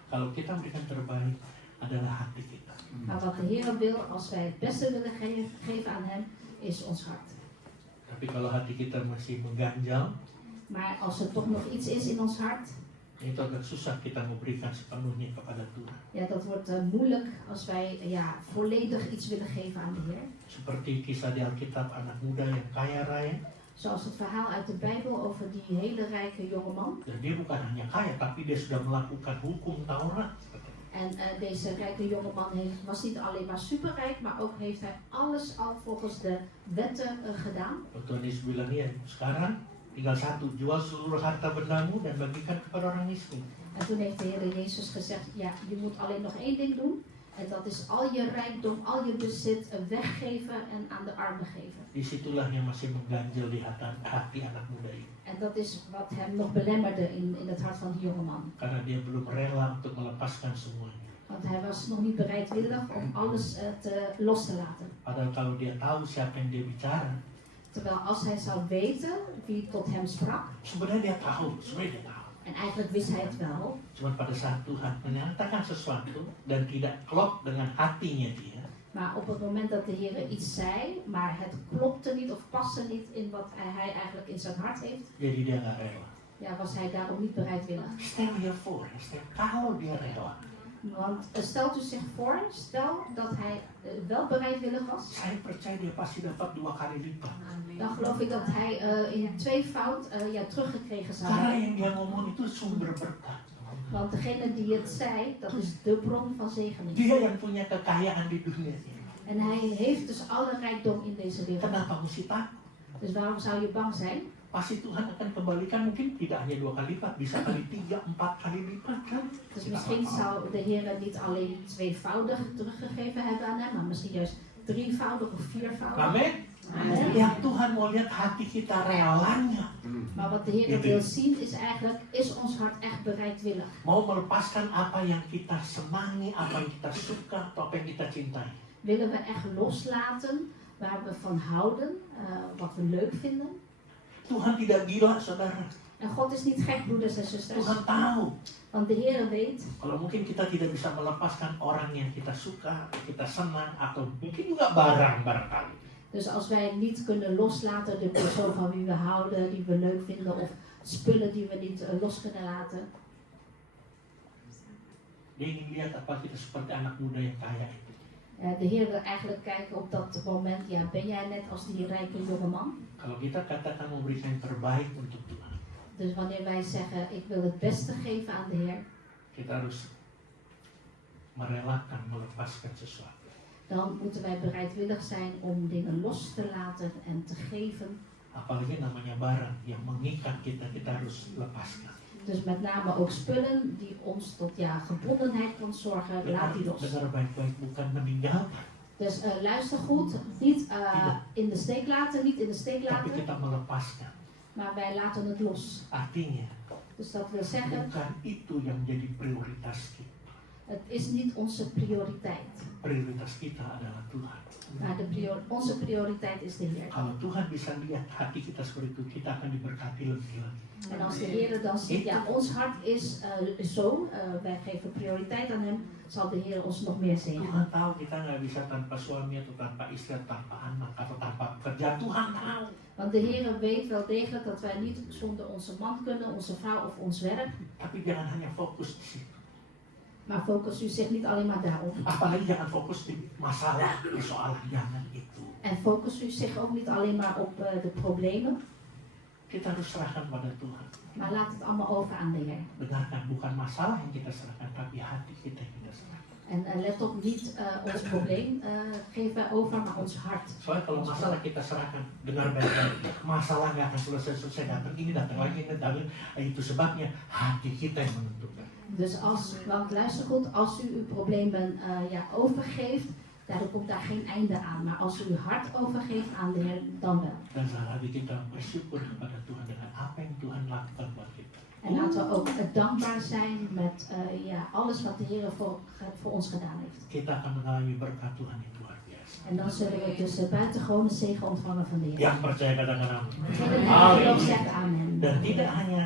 kalau kita berikan terbaik adalah hati kita. Maar wat de Heer wil, als wij het beste willen geven aan hem, is ons hart. Tapi kalau hati kita masih mengganjal, Maar als er toch nog iets is in ons hart, itu agak susah kita memberikan sepenuhnya kepada Tuhan. ja, dat wordt moeilijk als wij volledig iets willen geven aan de Heer. Seperti kisah di Alkitab anak muda yang kaya raya. Zoals het verhaal uit de Bijbel over die hele rijke jongeman. Dan dia bukan hanya kaya, tapi dia sudah melakukan hukum Taurat. En deze rijke jongeman was niet alleen maar superrijk, maar ook heeft hij alles al volgens de wetten gedaan. Tuhan Yesus bilang, ya sekarang tinggal satu, jual seluruh harta bendamu dan bagikan kepada orang miskin. En toen heeft de Heer Jezus gezegd, ja, je moet alleen nog één ding doen. En dat is al je rijkdom, al je bezit weggeven en aan de armen geven. Disitulah yang masih mengganjal di hati anak muda ini. En dat is wat hem nog belemmerde in het hart van die jongeman. Karena dia belum rela untuk melepaskan semuanya. Want hij was nog niet bereidwillig om alles los te laten. Padahal kalau dia tahu siapa yang dia bicara, Terwijl als hij zou weten wie tot hem sprak, sebenarnya dia tahu. en eigenlijk wist hij het wel, Cuma pada saat Tuhan menyatakan sesuatu dan tidak klop dengan hatinya dia, maar op het moment dat de Heer iets zei, maar het klopte niet of paste niet in wat hij eigenlijk in zijn hart heeft, jadi dia nggak rela. ja, was hij daarom niet bereidwillig. Stel je voor, kalau dia rela, Want stelt u zich voor, stel dat hij wel bereidwillig was, saya percaya dia pasti dapat 2 kali lipat. dan geloof ik dat hij in tweevoud teruggekregen zou Karena hebben. yang dia ngomong itu sumber berkat. Want degene die het zei, dat is de bron van zegening. Dia yang punya kekayaan di dunia ini. En hij heeft dus alle rijkdom in deze wereld. Kenapa mesti takut? Dus waarom zou je bang zijn? Pasti Tuhan akan kembalikan, mungkin tidak hanya 2 kali lipat, bisa kali 3, 4 kali lipat kan? Dus misschien zou de Heer niet alleen tweevoudig teruggegeven hebben aan hem, maar misschien juist drievoudig of viervoudig. Amin. Yang Tuhan mau lihat hati kita relanya. Maar wat de Heer wil zien is eigenlijk, is ons hart echt bereidwillig? Mau melepaskan apa yang kita senangi, apa yang kita suka, atau apa yang kita cintai. Willen we echt loslaten waar we van houden, wat we leuk vinden? Tuhan tidak gila, saudara. En God is niet gek, broeders en zusters. Tuhan tahu. Want de Heer weet, Kalau mungkin kita tidak bisa melepaskan orang yang kita suka, kita senang, atau mungkin juga barang barangkali. dus als wij niet kunnen loslaten de persoon van wie we houden, die we leuk vinden, of spullen die we niet los kunnen laten. Dia ingin lihat apa kita seperti anak muda yang kaya itu. De Heer wil eigenlijk kijken op dat moment, ja, ben jij net als die rijke jongeman? Kalau kita katakan memberikan yang terbaik untuk Tuhan, Dus wanneer wij zeggen, ik wil het beste geven aan de Heer, kita harus merelakan melepaskan sesuatu. dan moeten wij bereidwillig zijn om dingen los te laten en te geven. Apalagi namanya barang yang mengikat kita, kita harus lepaskan. Dus met name ook spullen die ons tot gebondenheid kan zorgen, laat die los. Dengar baik-baik, bukan meninggalkan, Dus luister goed, niet in de steek laten, niet in de steek tapi laten, kita melepaskan. maar wij laten het los. Artinya, Dus dat wil zeggen, Bukan itu yang jadi prioritas kita. het is niet onze prioriteit. Prioritas kita adalah Tuhan. Maar onze prioriteit is de Heer. Kalau Tuhan bisa lihat hati kita seperti itu, kita akan diberkati lebih lagi. En als de Heer dan ziet, ja, ons hart is zo, wij geven prioriteit aan Hem, zal de Heer ons nog meer zegenen. Tuhan tahu kita nggak bisa tanpa suami atau tanpa istri atau tanpa anak atau tanpa kerja. Tuhan tahu. Want de Heer weet wel degelijk dat wij niet zonder onze man kunnen, onze vrouw of ons werk. Tapi jangan hanya fokus di situ. Maar focus u zich niet alleen maar daarop. Apalagi jangan fokus di masalah, di soal jangan itu. En focus u zich ook niet alleen maar op de problemen. Kita harus serahkan pada Tuhan. Maar laat het allemaal over aan de Heer. Dengarkan, bukan masalah yang kita serahkan, tapi hati kita yang kita serahkan. En let op, niet ons probleem geven wij over, maar ons hart. Soalnya kalau masalah kita serahkan, dengar baik-baik, masalah nggak akan selesai datang ini datang lagi ini datang. Itu sebabnya hati kita yang menentukan. Dus want luister goed, als u uw problemen overgeeft, daardoor komt daar geen einde aan. Maar als u uw hart overgeeft aan de Heer, dan wel. Dan saat kita bersyukur kepada Tuhan dengan apa yang Tuhan lakukan buat kita. En laten we ook dankbaar zijn met alles wat de Heer voor ons gedaan heeft. Kita akan mengalami berkat Tuhan yang luar biasa. En dan zullen we dus de buitengewone zegen ontvangen van de Heer. Yang percaya katakan amin. Degene die geloof zegt amen. Dan tidak hanya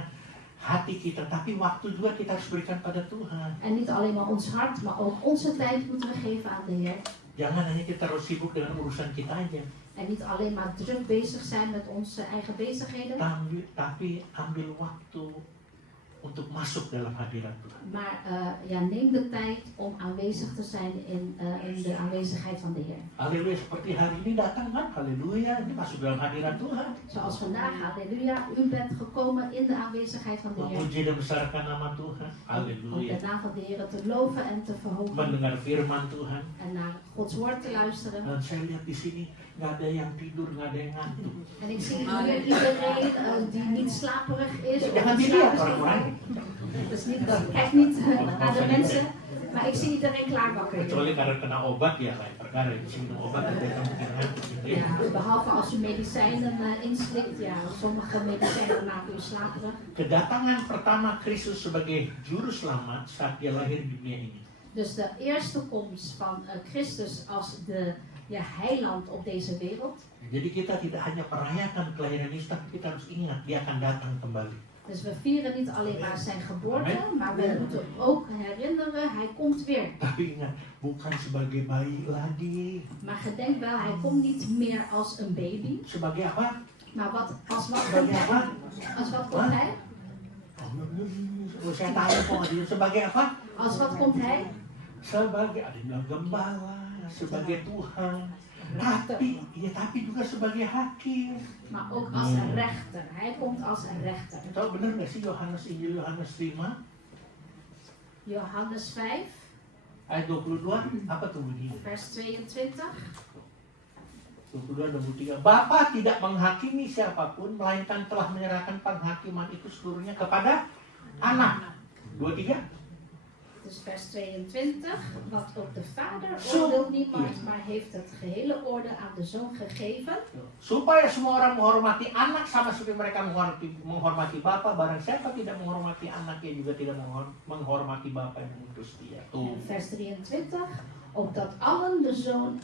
hati kita, tapi waktu juga kita harus berikan pada Tuhan. En niet alleen maar ons hart, maar ook onze tijd moeten we geven aan de Heer. Jangan hanya kita harus sibuk dengan urusan kita aja. En niet alleen maar druk bezig zijn met onze eigen bezigheden. Tapi ambil waktu untuk masuk dalam hadirat Tuhan. Maar neem de tijd om aanwezig te zijn in de aanwezigheid van de Heer. Haleluya, seperti hari ini datang kan? Haleluya, ini masuk dalam hadirat Tuhan. Zoals vandaag, halleluja, u bent gekomen in de aanwezigheid van de Heer. Memuji dan besarkan nama Tuhan. Om Haleluya. de naam van de Heer te loven en te verhogen. Mendengar firman Tuhan. En naar Gods woord te luisteren. Dan saya lihat di sini nggak ada yang tidur, nggak ada yang ngantuk. En ik zie hier iedereen die niet slaperig is. Of Jangan niet dilihat slaperig orang-orang. Dus niet, kijk niet naar de mensen. Maar ik zie iedereen klaar wakker. Kecuali karena kena obat ya lain perkara. Bisa minum obat dan dia mungkin ngantuk gitu ya. Ja, behalve als u medicijnen inslikt. Ja, sommige medicijnen maken u slaperig. Kedatangan pertama Kristus sebagai juru selamat saat dia lahir di dunia ini. Dus de eerste komst van Christus als de heiland op deze wereld. Jadi kita tidak hanya merayakan kelahiran Yesus, tapi kita harus ingat dia akan datang kembali. Dus we vieren niet alleen maar zijn geboorte, maar we moeten ook herinneren, hij komt weer. Tapi ingat, bukan sebagai bayi lagi. Maar gedenk wel, hij komt niet meer als een baby. Sebagai apa? Maar als wat komt Sebagai hij? apa? Als wat komt hij? Saya tanya kok dia sebagai apa? Als wat komt hij? Sebagai ada yang bilang gembala, sebagai Tuhan. Tapi juga sebagai hakim. Maar ook als een rechter. Hij komt als een rechter. Tahu benar nggak sih Injil Yohanes 5 Johannes 5, ayat 22 apa tuh bunyinya? vers 22. 22 dan 23. Bapa tidak menghakimi siapapun, melainkan telah menyerahkan penghakiman itu seluruhnya kepada anak. 23. Dus vers 22, want ook de Vader oordeelt niemand, maar heeft het gehele oordeel aan de Zoon gegeven. Supaya semua orang menghormati anak sama seperti mereka menghormati Bapa. Barang siapa tidak menghormati anaknya juga tidak menghormati Bapa yang mengutus dia. En vers 23, opdat allen de Zoon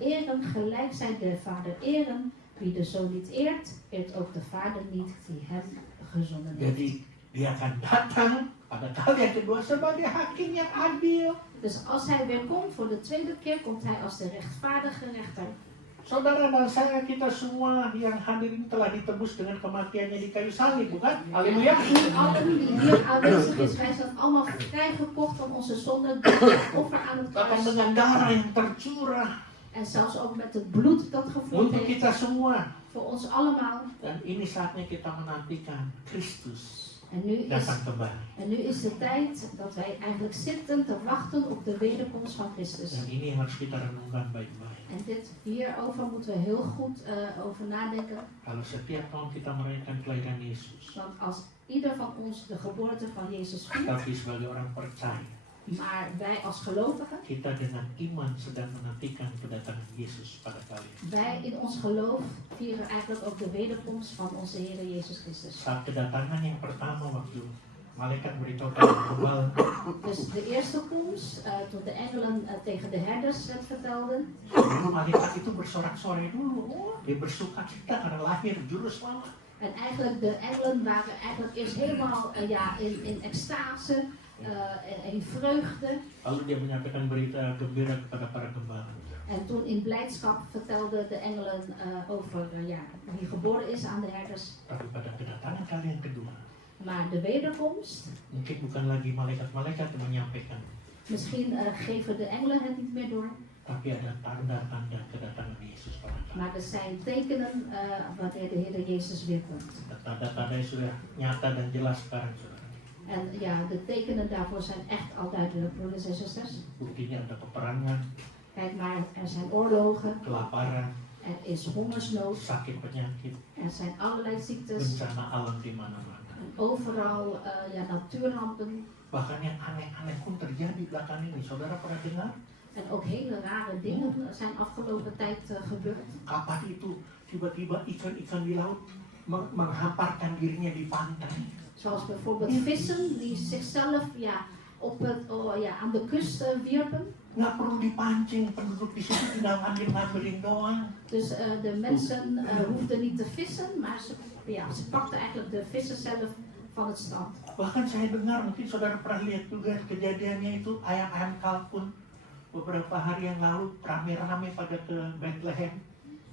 eren gelijk zij de Vader eren. Wie de Zoon niet eert, eert ook de Vader niet die hem gezonden heeft. Jadi dia akan datang pada kali yang kedua sebagai hakim yang adil. Dus als hij weer komt voor de tweede keer, komt hij als de rechtvaardige rechter. Saudara dan saya, kita semua yang hadir ini telah ditebus dengan kematiannya di kayu salib, bukan? Haleluya. Allen die hier aanwezig is, wij zijn allemaal vrijgekocht van onze zonde door het offer aan het Bahkan kruis. dengan darah yang tercurah En zelfs ook met het bloed dat gevloeid untuk heeft kita semua. voor ons allemaal. Dan ini saatnya kita menantikan Kristus En datang kembali. nu is de tijd dat wij eigenlijk zitten te wachten op de wederkomst van Christus. Dan ini yang harus kita renungkan baik-baik. En hierover moeten we heel goed over nadenken. Kalau setiap tahun kita merayakan kelahiran Yesus, Want als ieder van ons de geboorte van Jezus viert, tapi sebagai orang percaya, Maar wij als gelovigen, kita dengan iman sedang menantikan kedatangan Yesus pada kalian. wij in ons geloof vieren eigenlijk ook de wederkomst van onze Heer Jezus Christus. Saat kedatangan yang pertama waktu malaikat beritahu pada gembala, Dus de eerste komst, toen de engelen tegen de herders het vertelden, malaikat itu bersorak-sorai dulu. Dia bersuka cita karena lahir juru selamat. en eigenlijk de engelen waren eigenlijk eerst helemaal in extase, in vreugde. Lalu dia menyampaikan berita gembira kepada para gembala. En toen in blijdschap vertelden de engelen over wie geboren is aan de herders. Tapi pada kedatangan kali yang kedua, Maar de wederkomst, mungkin bukan lagi malaikat-malaikat yang menyampaikan, misschien geven de engelen het niet meer door. tapi ada tanda-tanda kedatangan Yesus pada kalian. Maar er zijn tekenen wanneer de Heer Jezus weer komt. Tanda-tandanya sudah nyata dan jelas sekarang, saudara. En ja, de tekenen daarvoor zijn echt al duidelijk, broeders en zusters. Buktinya ada peperangan, Kijk maar, er zijn oorlogen, kelaparan, er is hongersnood, sakit penyakit, er zijn allerlei ziektes. bencana alam di mana-mana. En overal natuurrampen. Bahkan yang aneh-aneh pun terjadi belakangan ini. Saudara pernah dengar? En ook hele rare dingen zijn afgelopen tijd gebeurd. Kapan itu tiba-tiba ikan-ikan di laut menghamparkan dirinya di pantai. Zoals bijvoorbeeld vissen die zichzelf aan de kust wierpen. Nggak perlu dipancing, penduduk di situ tinggal ngambil-ngambilin doang. Dus de mensen hoefden niet te vissen, maar ze pakten eigenlijk de vissen zelf van het strand. Bahkan saya dengar, mungkin saudara pernah lihat juga kejadiannya itu, ayam-ayam kalkun beberapa hari yang lalu rame-rame pada ke Bethlehem.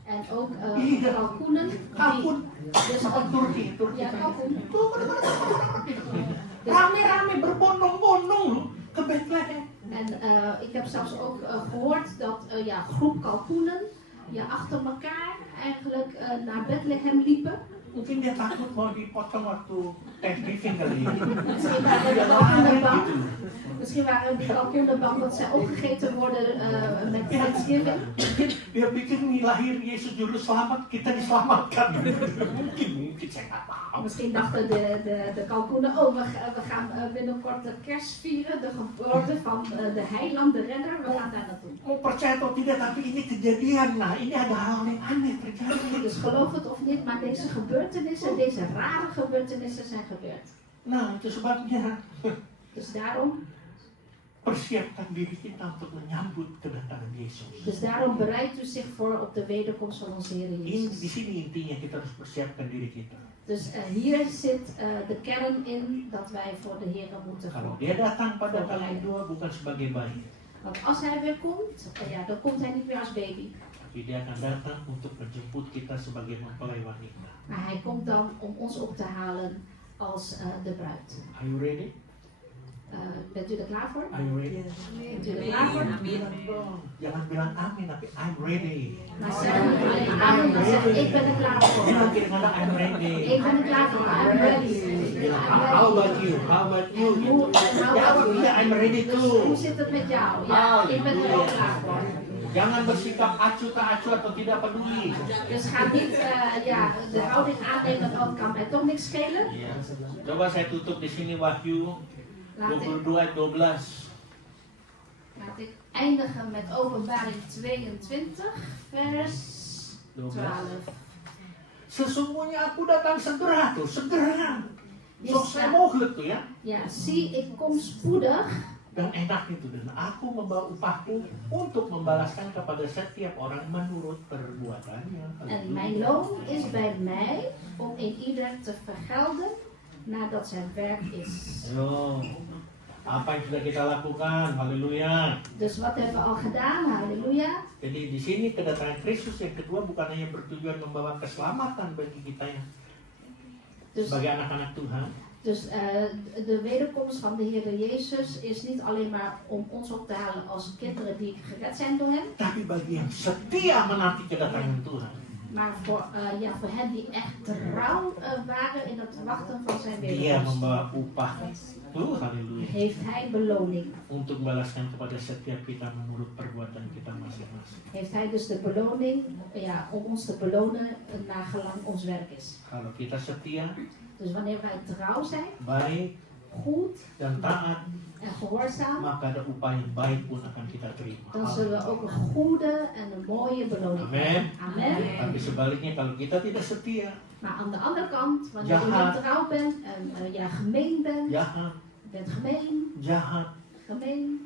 En ook Iya. kalkoenen. Kalkun, Dus apa Turki? ja, kalkoen. Rame-rame berbondong-bondong loh ke Bethlehem. En ik heb zelfs ook gehoord dat groep kalkoenen achter elkaar eigenlijk naar Bethlehem liepen. Mungkin dia takut mau dipotong waktu Thanksgiving kali ini. Misschien waren Dia de lari kalkoenen bang. gitu. Misschien waren die kalkoenen bang dat zij opgegeten worden met Thanksgiving. Dia pikir nih lahir Yesus juru selamat, kita diselamatkan. Mungkin saya nggak tahu. Misschien dachten de kalkoenen, we gaan binnenkort de kerst vieren, de geboorte van de heiland, de redder, we gaan daar naartoe. Mau percaya atau tidak, tapi ini kejadian. Nah, ini ada hal yang aneh terjadi. Dus geloof het of niet, maar deze gebeurtenissen, deze rare gebeurtenissen zijn gebeurd. Nah, itu sebabnya Dus daarom persiapkan diri kita untuk menyambut kedatangan Yesus. Dus daarom bereidt u zich voor op de wederkomst van onze Heer Di Jezus. sini intinya kita harus persiapkan diri kita. Dus hier zit de kern in dat wij voor de Heer moeten Kalau gaan. dia datang pada kali kedua bukan sebagai bayi, Want als hij weer komt, dan komt hij niet meer als baby. tapi dia akan datang untuk menjemput kita sebagai mempelai wanita. Maar hij komt dan om ons op te halen als de bruid. Are you ready? Bent u er klaar voor? Are you ready? Bent u er klaar voor? Bilang dong. Jangan bilang amin, tapi I'm ready. Maar zeg niet alleen amen, maar zeg ik ben er klaar Dia voor. lagi ngomong I'm ready. Ik ben er klaar voor, I'm ready. Bilang, I'm how ready. about you? How about you? Gitu. How Ya, about you? iya, I'm ready Dus hoe too. zit het met jou? Ja, ik ben er ook klaar voor. Jangan bersikap acuh tak acuh atau tidak peduli. Dus ga niet de houding aannemen, oh, het kan mij toch niks schelen. Ya. Coba saya tutup di sini Wahyu Laat ik, 22 ayat 12. laat ik eindigen met Openbaring 22, vers 12. Sesungguhnya aku datang segera tuh, segera. Yes, So saya mogelijk tuh ya. Ja, zie, ik kom spoedig. Dan enak itu, dan aku membawa upahku untuk membalaskan kepada setiap orang menurut perbuatannya. En mijn loon is bij mij om in ieder te vergelden nadat zijn werk is. Yo, apa yang sudah kita lakukan? Haleluya. Dus wat hebben we al gedaan? Halleluja. Jadi di sini kedatangan Kristus yang kedua bukan hanya bertujuan membawa keselamatan bagi kita yang Dus, sebagai anak-anak Tuhan, dus de wederkomst van de Heer Jezus is niet alleen maar om ons op te halen als kinderen die gered zijn door Hem, tapi bagi yang setia menanti kedatangan Tuhan. maar voor hen die echt trouw waren in het wachten van zijn Dia wederkomst, membawa upah. Haleluya. heeft Hij beloning. Untuk membalaskan kepada setiap kita menurut perbuatan kita masing-masing. Heeft Hij dus de beloning, om ons te belonen naar gelang ons werk is. Kalau kita setia, Dus wanneer wij trouw zijn, baik, goed dan taat, en gehoorzaam, maka ada upah yang baik pun akan kita terima. dan zullen we ook een goede en een mooie beloning Amen. krijgen. Amen. Tapi sebaliknya kalau kita tidak setia, Maar aan de andere kant, wanneer je Jahat. niet trouw bent en gemeen bent, jahat, je bent gemeen,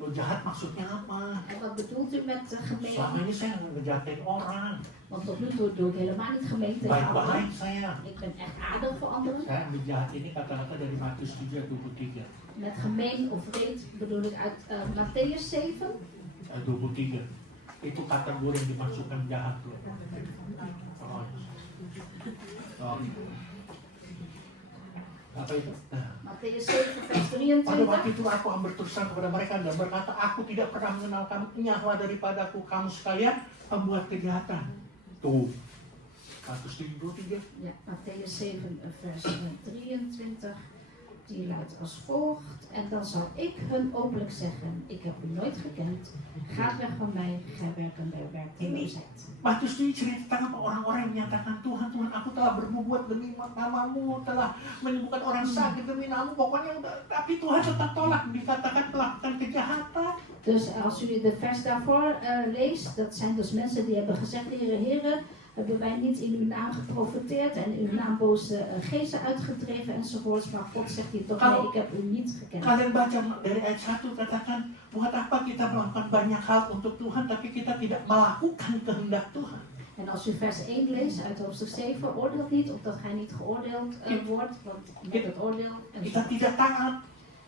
Oh, jahat maksudnya apa? En wat bedoelt u met gemeen? Selama ini saya ngejahatin orang, Want tot nu toe doe ik helemaal niet gemeen tegen anderen. baik-baik saya. Ik ben echt aardig voor anderen. Saya menjahat ini kata-kata dari Matius 7:23. Met gemeen of wreed bedoel ik uit Mattheüs 7. 23. Itu kategori yang dimasukkan jahat loh. Oh. Apa itu? Nah. Mattheüs 7 vers Pada waktu 23. itu aku akan berterus terang kepada mereka dan berkata, aku tidak pernah mengenal kamu, nyawa daripadaku kamu sekalian pembuat kejahatan. Tuh, Matius 7:23. Ja, Mattheüs 7 vers 23. Die luidt als volgt. En dan zal ik hun openlijk zeggen, ik heb u nooit gekend. Ga weg van mij, gij werkende werkeloosheid. Matius ini cerita tentang orang-orang yang menyatakan, Tuhan, Tuhan, aku telah berbuat demi namamu, telah menyembuhkan orang sakit demi namamu, pokoknya udah, tapi Tuhan tetap tolak, dikatakan melakukan kejahatan. Dus als u de vers daarvoor leest, dat zijn dus mensen die hebben gezegd, Heere, hebben wij niet in uw naam geprofeteerd en in uw naam boze geesten uitgedreven enzovoorts. Maar God zegt hier toch, nee, ik heb u niet gekend. Kalian baca dari ayat 1 katakan, buat apa kita melakukan banyak hal untuk Tuhan, tapi kita tidak melakukan kehendak Tuhan. En als u vers 1 leest uit hoofdstuk 7, oordeelt niet, opdat gij niet geoordeeld wordt, want met het oordeel. Kita tidak taat,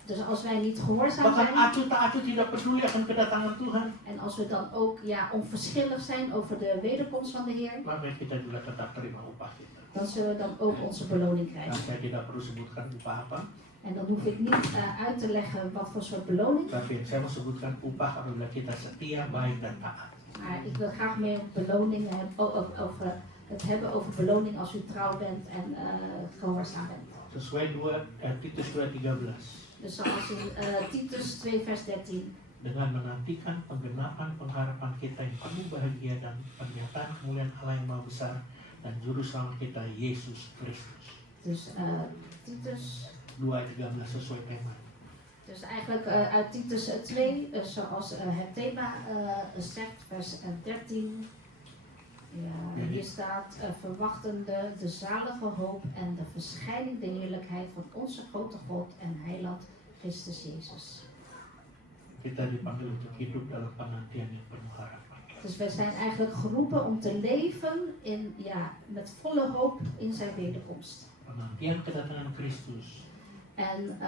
Dus als wij niet gehoorzaam bahkan zijn, acuh tidak peduli akan kedatangan Tuhan, en als we dan ook onverschillig zijn over de wederkomst van de Heer, maka kita juga tetap terima upah kita. dan zullen we dan ook onze beloning Dan krijgen. saya tidak perlu sebutkan upah apa, En dan hoef ik niet uit te leggen wat voor soort beloning. tapi saya mau sebutkan upah apabila kita setia, baik dan taat. Maar ik wil graag meer beloningen het hebben over beloning als u trouw bent en gehoorzaam bent. Sesuai Titus 2:13. Dus zoals in Titus 2 vers 13. Dengan menantikan penggenapan pengharapan kita yang penuh bahagia dan penyataan kemuliaan Allah yang maha besar dan juru selamat kita Yesus Kristus. Dus Titus. 2:13 sesuai tema. Dus eigenlijk uit Titus 2, zoals het thema zegt, vers 13. Ja, hier staat, verwachtende de zalige hoop en de verschijning de heerlijkheid van onze grote God en heiland Christus Jezus. Kita dipanggil untuk hidup dalam penantian yang penuh harapan. Dus wij zijn eigenlijk geroepen om te leven met volle hoop in zijn wederkomst. Penantian kedatangan Kristus. En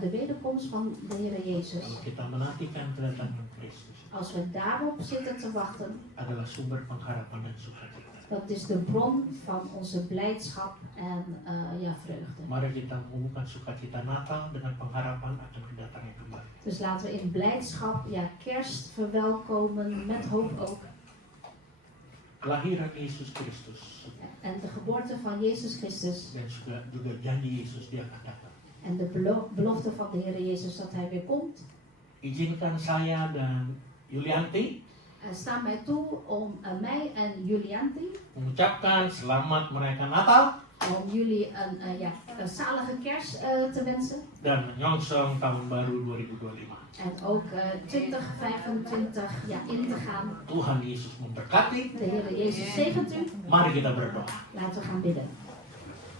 de wederkomst van de Heer Jezus. Kalau kita menantikan kedatangan Kristus, Als we daarop zitten te wachten, adalah sumber pengharapan dan sukacita. dat is de bron van onze blijdschap en vreugde. Mari kita menghubungkan sukacita Natal dengan pengharapan akan kedatangan kembali. Dus laten we in blijdschap kerst verwelkomen, met hoop ook. Kelahiran Yesus Kristus En de geboorte van Jezus Christus dan juga janji Yesus dia akan datang. en de belofte van de Heer Jezus dat Hij weer komt. Izinkan saya dan Yulianti Sta mij toe om mij en Julianti, mengucapkan selamat merayakan Natal om jullie een zalige kerst te wensen. dan menyongsong tahun baru 2025. En ook 2025 in te gaan. Tuhan Yesus memberkati. De Heer Jezus zegent u. Mari kita berdoa. Laten we gaan bidden.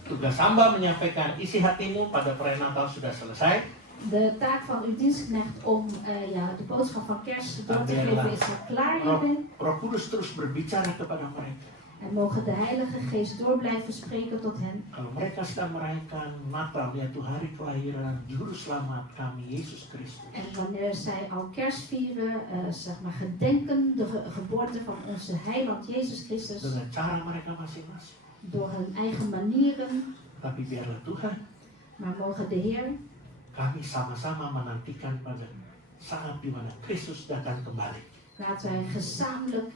Tugas hamba menyampaikan isi hatimu pada perayaan Natal sudah selesai. De taak van uw dienstknecht om de boodschap van kerst door te geven is klaar hiermee. Roh Kudus terus berbicara kepada mereka. En mogen de Heilige Geest door blijven spreken tot hen. Kalau mereka sedang merayakan Natal, yaitu hari kelahiran Juru Selamat kami, Yesus Kristus. En wanneer zij al kerst vieren, gedenken de geboorte van onze heiland Jezus Christus. Dengan cara mereka masing-masing. Door hun eigen manieren. Tapi biarlah Tuhan, Maar mogen de Heer, kami sama-sama menantikan pada saat di mana Kristus datang kembali. laten wij gezamenlijk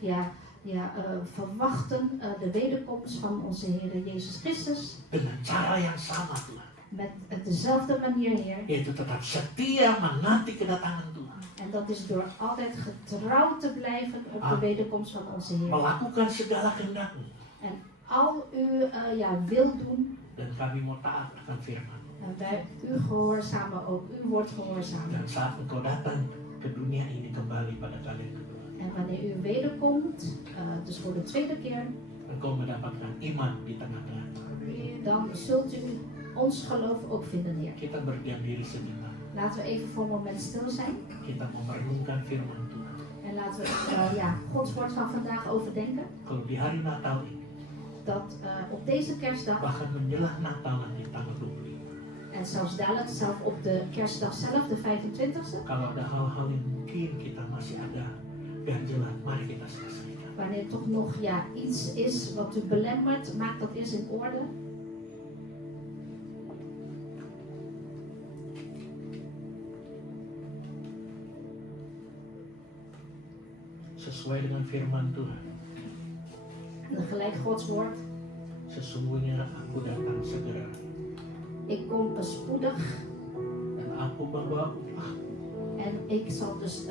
verwachten de wederkomst van onze Heer Jezus Christus. Dengan cara yang sama Tuhan. Met dezelfde manier, Heer. Yaitu tetap setia menanti kedatangan Tuhan. En dat is door altijd getrouw te blijven op de wederkomst van onze Heer. Melakukan segala kehendak-Mu. En al uw wil doen. Dan kami mau taat akan firman-Mu. En wij u gehoorzamen ook. U wordt gehoorzamen. Dan saat engkau datang ke dunia ini kembali pada kali yang kedua, En wanneer u wederkomt, dus voor de tweede keer, engkau mendapatkan iman di tengah-tengah. dan zult u ons geloof ook vinden, Heer. Kita berdiam diri sejenak. Laten we even voor een moment stil zijn. Kita mau merenungkan firman Tuhan. En laten we Gods woord van vandaag overdenken. Kalau di hari Natal ini, Dat op deze kerstdag, bahkan menjelang Natal nanti tanggal 25, en zelfs dadelijk, zelf op de kerstdag zelf, de 25e. kalau ada hal-hal yang mungkin kita masih ada ganjelan, mari kita selesaikan. Wanneer toch nog iets is wat u belemmert, maak dat eerst in orde. Sesuai dengan firman Tuhan, En gelijk Gods woord. sesungguhnya aku datang segera Ik kom spoedig dan aku membawa upah en ik zal dus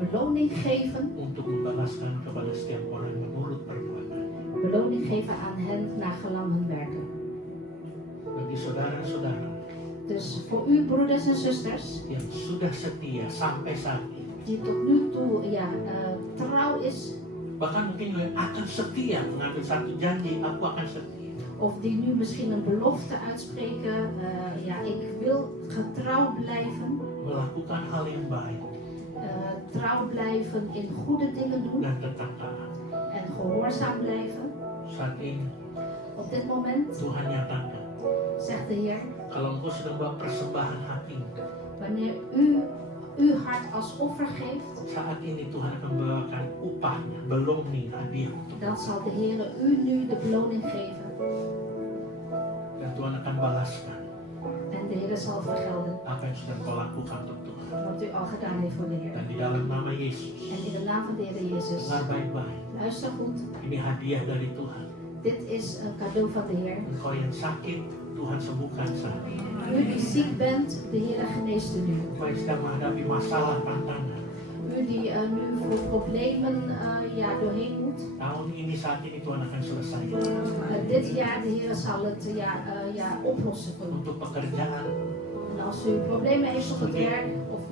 beloning geven. untuk membalaskan kepada setiap orang menurut perbuatan. Beloning geven aan hen naar gelang hun werken. Bagi saudara-saudara Dus voor u broeders en zusters, yang sudah setia sampai saat ini, die tot nu toe trouw is, bahkan mungkin juga akan setia mengambil satu janji, aku akan setia. of die nu misschien een belofte uitspreken, ik wil getrouw blijven, Melakukan hal yang baik trouw blijven in goede dingen doen dan tetap taat. en gehoorzaam blijven. Saat ini Op dit moment, Tuhan nyatakan, zegt de Heer, kalau engkau sedang bawa persembahan hatimu, wanneer u uw hart als offer geeft, saat ini Tuhan akan membawakan upahnya, beloning, hadiah untuk dan zal de Heer u nu de beloning geven. dan Tuhan akan balaskan En de Heer zal vergelden apa yang sudah kau lakukan untuk Tuhan. wat u al gedaan heeft voor de Heer. Dan di dalam nama Yesus, En in de naam van de Heer Jezus, dengar baik-baik, luister goed. ini hadiah dari Tuhan. Dit is een cadeau van de Heer. Engkau yang sakit, Tuhan sembuhkan saat ini. U die ziek bent, de Heer geneest u nu. Engkau yang sedang menghadapi masalah, tantangan, U die nu voor problemen doorheen moet. tahun ini saat ini Tuhan akan selesaikan. Dit jaar de Heer zal het oplossen voor u. Untuk pekerjaan, En als u problemen heeft op het werk of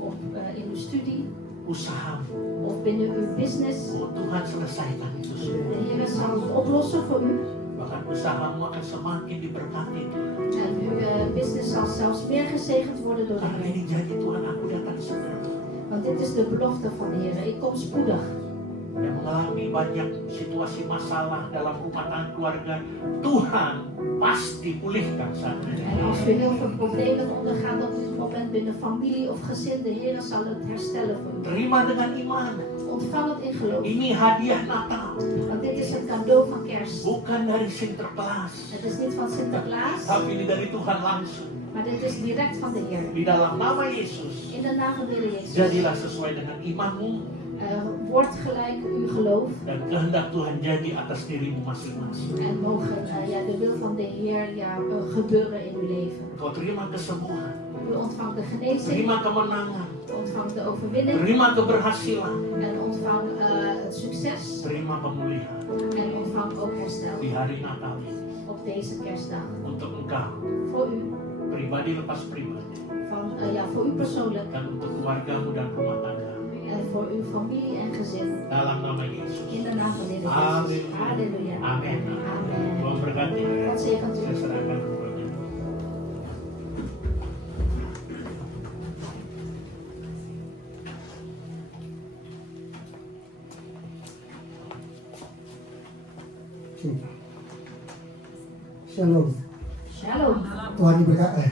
in uw studie usahamu, of binnen uw business, oh, Tuhan selesaikan itu semua. de Heer zal het oplossen voor u. Bahkan usahamu akan semakin diberkati. En uw business zal zelfs meer gezegend worden door de Karena Heer. ini janji Tuhan, aku datang segera. Want dit is de belofte van de Heer. Ik kom spoedig. Yang mengalami banyak situasi masalah dalam rumah tangga keluarga, Tuhan pasti pulihkan saat ini. En als u heel veel problemen ondergaat op dit moment binnen familie of gezin, de Heer zal het herstellen voor u. Terima dengan iman. Ontvang het in geloof. Ini hadiah Natal, Want dit is een cadeau van kerst. bukan dari Sinterklaas, Het is niet van Sinterklaas, tapi ini dari Tuhan langsung. maar dit is direct van de Heer. Di dalam nama Yesus, In de naam van de Heer Jezus. jadilah sesuai dengan imanmu Wordt gelijk uw geloof dan kehendak Tuhan jadi atas dirimu masing-masing. en mogen de wil van de Heer gebeuren in uw leven. Kau terima kesembuhan, U ontvangt de genezing, terima kemenangan, ontvangt de overwinning terima keberhasilan, en ontvangt het succes terima pemulihan en ontvangt ook herstel di hari Natal ini. op deze kerstdag. Untuk engkau, Voor u, pribadi lepas pribadi, voor u persoonlijk dan untuk keluargamu dan rumah tangga. en voor uw familie en gezin. Dalam nama Yesus. In de naam van de Heer Jezus. Halleluja. Halleluja. Amin. Amen. Tuhan berkati. God zegent Saya u. serahkan kepada Shalom. Shalom. Tuhan diberkati.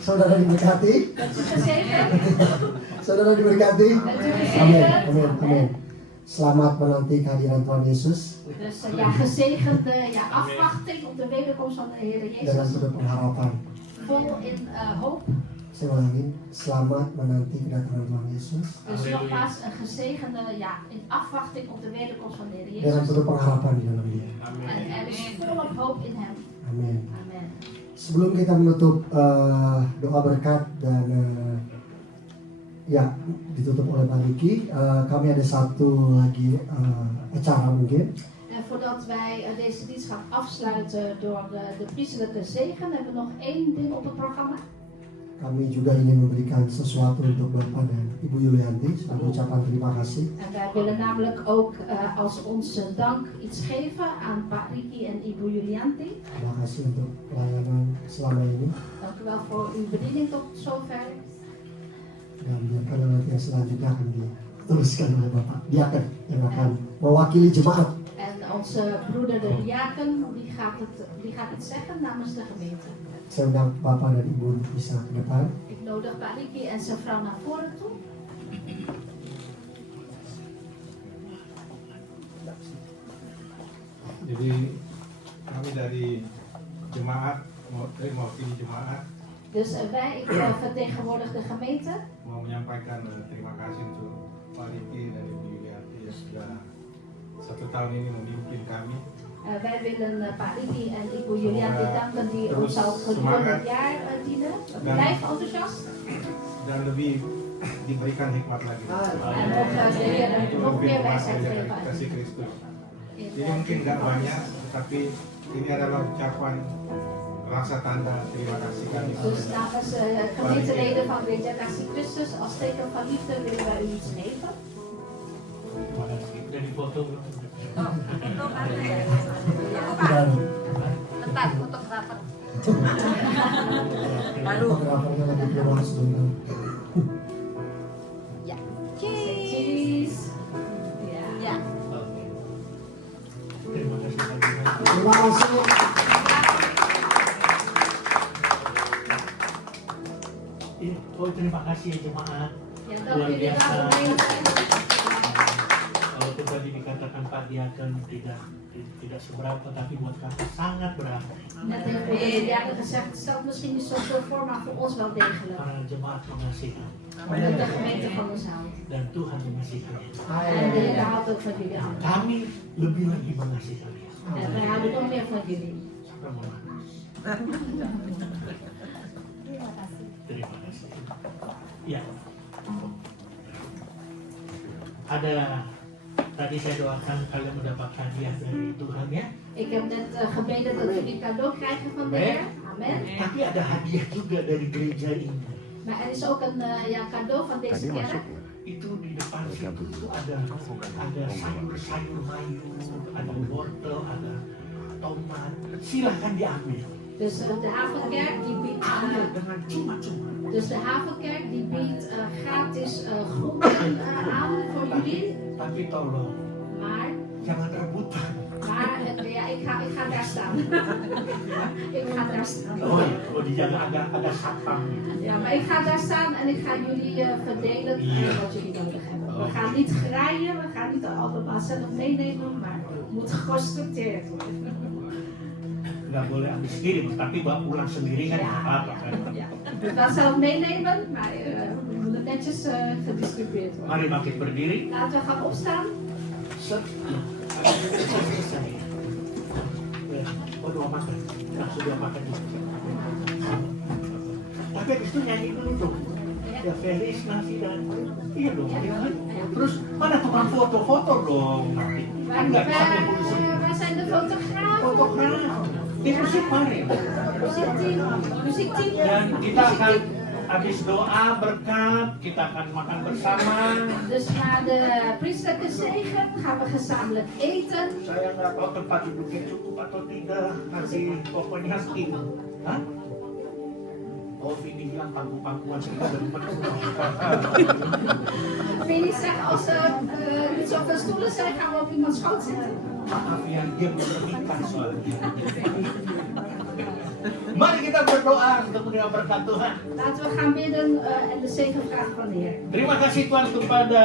Saudara diberkati. Bent u gezegend? Saudara diberkati. Bent u Amin. gezegend? Amin. Amin. Selamat menanti kehadiran Tuhan Yesus Dus gezegende afwachting op de wederkomst van de Heer dengan Jezus. penuh pengharapan. Vol in hoop. Saya ulangin, selamat menanti kedatangan Tuhan Yesus Dus nogmaals een gezegende in afwachting op de wederkomst van de Heer dengan Jezus. penuh pengharapan di dalam dia. En er is volop hoop in hem. Amin. Amen. Sebelum kita menutup doa berkat dan ditutup oleh Pak Diki, kami ada satu lagi acara mungkin. En voordat wij deze dienst gaan afsluiten door de priesterlijke zegen, hebben we nog één ding op het programma. Kami juga ingin memberikan sesuatu untuk Bapak dan Ibu Yulianti sebagai ucapan terima kasih. En wij willen namelijk ook als onze dank iets geven aan Pak Ricky en Ibu Yulianti. Terima kasih untuk pelayanan selama ini. Dank u wel voor uw bediening tot zover. Dan biarkan nanti yang selanjutnya akan dituliskan oleh Bapak. Dia yang akan mewakili jemaat. En onze broeder de diaken, die gaat iets zeggen namens de gemeente. Saya undang Bapak dan Ibu bisa ke depan. Ik nodig Pak Ricky en zijn vrouw naar voren toe. Jadi kami dari jemaat mewakili jemaat Dus wij, ik vertegenwoordig de gemeente. mau menyampaikan terima kasih untuk Pak Riki dan Ibu Yulianti yang sudah 1 tahun ini memimpin kami. Wij willen Pak Ricky en Ibu Yulianti danken die ons al gedurende het jaar dienen. Blijf enthousiast. Dan lebih diberikan hikmat lagi. En ook de Heer nog meer wijsheid geven aan Kasih u. Kristus. Jadi mungkin nggak banyak, tapi ini adalah ucapan rasa tanda terima kasih kami. Dus namens gemeenteleden van Gereja Kasih Christus, als teken van liefde willen wij u iets geven. Terima kasih. Udah dipoto belum? Dan Bentar, fotografer. fotografernya lagi keluar sebentar. Ya. Cheese. Ja. Ya. Oke. Terima kasih Pak Gibran. Terima kasih. Oh, terima kasih jemaat. Ja, dank jullie wel gemeente. Walaupun tadi dikatakan Pak Diaken tidak seberapa, tapi buat kami sangat berarti. Net heeft de diaken gezegd, het stelt misschien niet zoveel voor, maar voor ons wel degelijk. Karena jemaat mengasihi Omdat de gemeente van ons houdt. dan Tuhan mengasihi kalian. En de Heer houdt ook van jullie allemaal. Kami lebih lagi mengasihi kalian. En wij houden nog meer van jullie. Sampai memanas. Terima kasih. Ya. Ada tadi saya doakan kalian mendapat hadiah dari Tuhan ya. Ik heb net gebeden dat jullie cadeau krijgen van de Heer. Amen. Tapi ada hadiah juga dari gereja ini. Maar er is ook een cadeau van deze kerk. Itu di depan situ itu ada sayur-sayur mayur, ada wortel, ada tomat. Silahkan diambil. Dus de Havenkerk die biedt, Ambil dengan cuma-cuma. dus de Havenkerk die biedt gratis groenten aan voor jullie. Tapi tolong Maar, jangan rebutan. ja, ik ga daar staan. Ik ga daar staan. Oh ya, dijaga ada satpam gitu. Ja, maar ik ga daar staan en ik ga jullie verdelen wat jullie nodig hebben. We gaan niet graaien, we gaan niet allemaal zelf meenemen, maar het moet geconstructeerd worden. Nggak boleh ambil sendiri, tapi bawa pulang sendiri kan nggak apa-apa kan. Ja. We gaan zelf meenemen, maar we moeten netjes gedistribueerd worden. Mari bangkit berdiri. Laten we gaan opstaan. Set. Selesai. Ya, oh doa makan. Langsung doa makan dulu. Tapi habis itu nyanyi dulu dong. Ya Felis, Nasi dan iya dong. Terus mana tukang foto-foto dong nanti. Kan nggak bisa kumpul di sini. Waar zijn de fotografen? Fotograaf. Di musik mari. Muziekteam. Dan kita akan habis doa berkat, kita akan makan bersama. Dus na de priesterlijke zegen gaan we gezamenlijk eten. Saya nggak tahu tempat duduknya cukup atau tidak. Nanti pokoknya tim. Hah? Oh, Vini bilang pangku-pangkuan kita dari mana? Vini zegt als er niet zoveel stoelen zijn, gaan we op iemands schoot zitten. Maaf ya, dia belum menikah soalnya. Mari kita berdoa untuk menerima berkat Tuhan. Laten we gaan bidden en de zegen vragen van de Heer. Terima kasih Tuhan kepada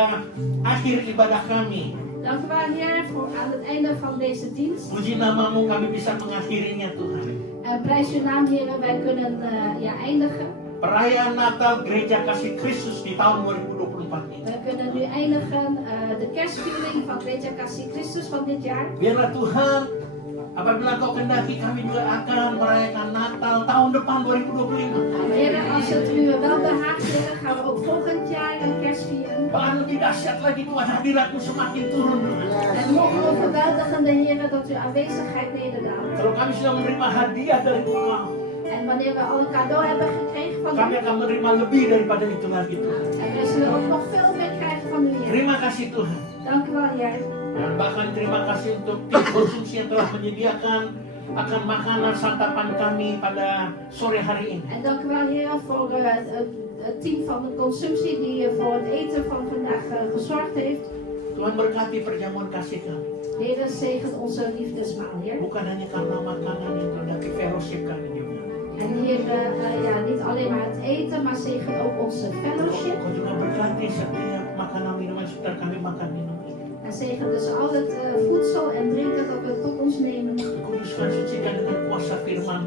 akhir ibadah kami. Dank u wel, Heer, voor aan het einde van deze dienst. Puji namamu kami bisa mengakhirinya Tuhan. En prijs uw naam, Heer, wij kunnen eindigen. Perayaan Natal Gereja Kasih Kristus di tahun 2024 ini. We kunnen nu eindigen de kerstviering van Gereja Kasih Christus van dit jaar. Biarlah Tuhan, apabila Kau kehendaki kami juga akan merayakan Natal tahun depan 2025. Heer, als het u wel behaagt, Heer, gaan we ook volgend jaar een kerst vieren. Bahkan lebih dahsyat lagi Tuhan, hadiratmu semakin turun Tuhan. En nog overweldigende, Heer, dat uw aanwezigheid nederdaalt. Kalau kami sudah menerima hadiah dari Engkau, En wanneer we al een cadeau hebben gekregen van kami u, akan menerima lebih daripada itu lagi Tuhan. en we zullen ook nog veel meer krijgen van u, Heer. Terima kasih Tuhan. Dank u wel, Heer. Dan bahkan terima kasih untuk tim konsumsi yang telah menyediakan akan makanan santapan kami pada sore hari ini. En dank u wel, Heer, voor het team van de consumptie die voor het eten van vandaag gezorgd heeft. Tuhan berkati perjamuan kasih kami. Heer, zegen onze liefdesmaal, Heer. Bukan hanya karena makanan yang terdaki fellowship kami juga. En Heer, ja, niet alleen maar het eten, maar zegen ook onze fellowship. Kau juga berkati setiap makanan minuman setelah kami makan minum ini. En zegen dus al het voedsel en drinken dat we tot ons nemen. Kuduskan sucikan dengan kuasa firman.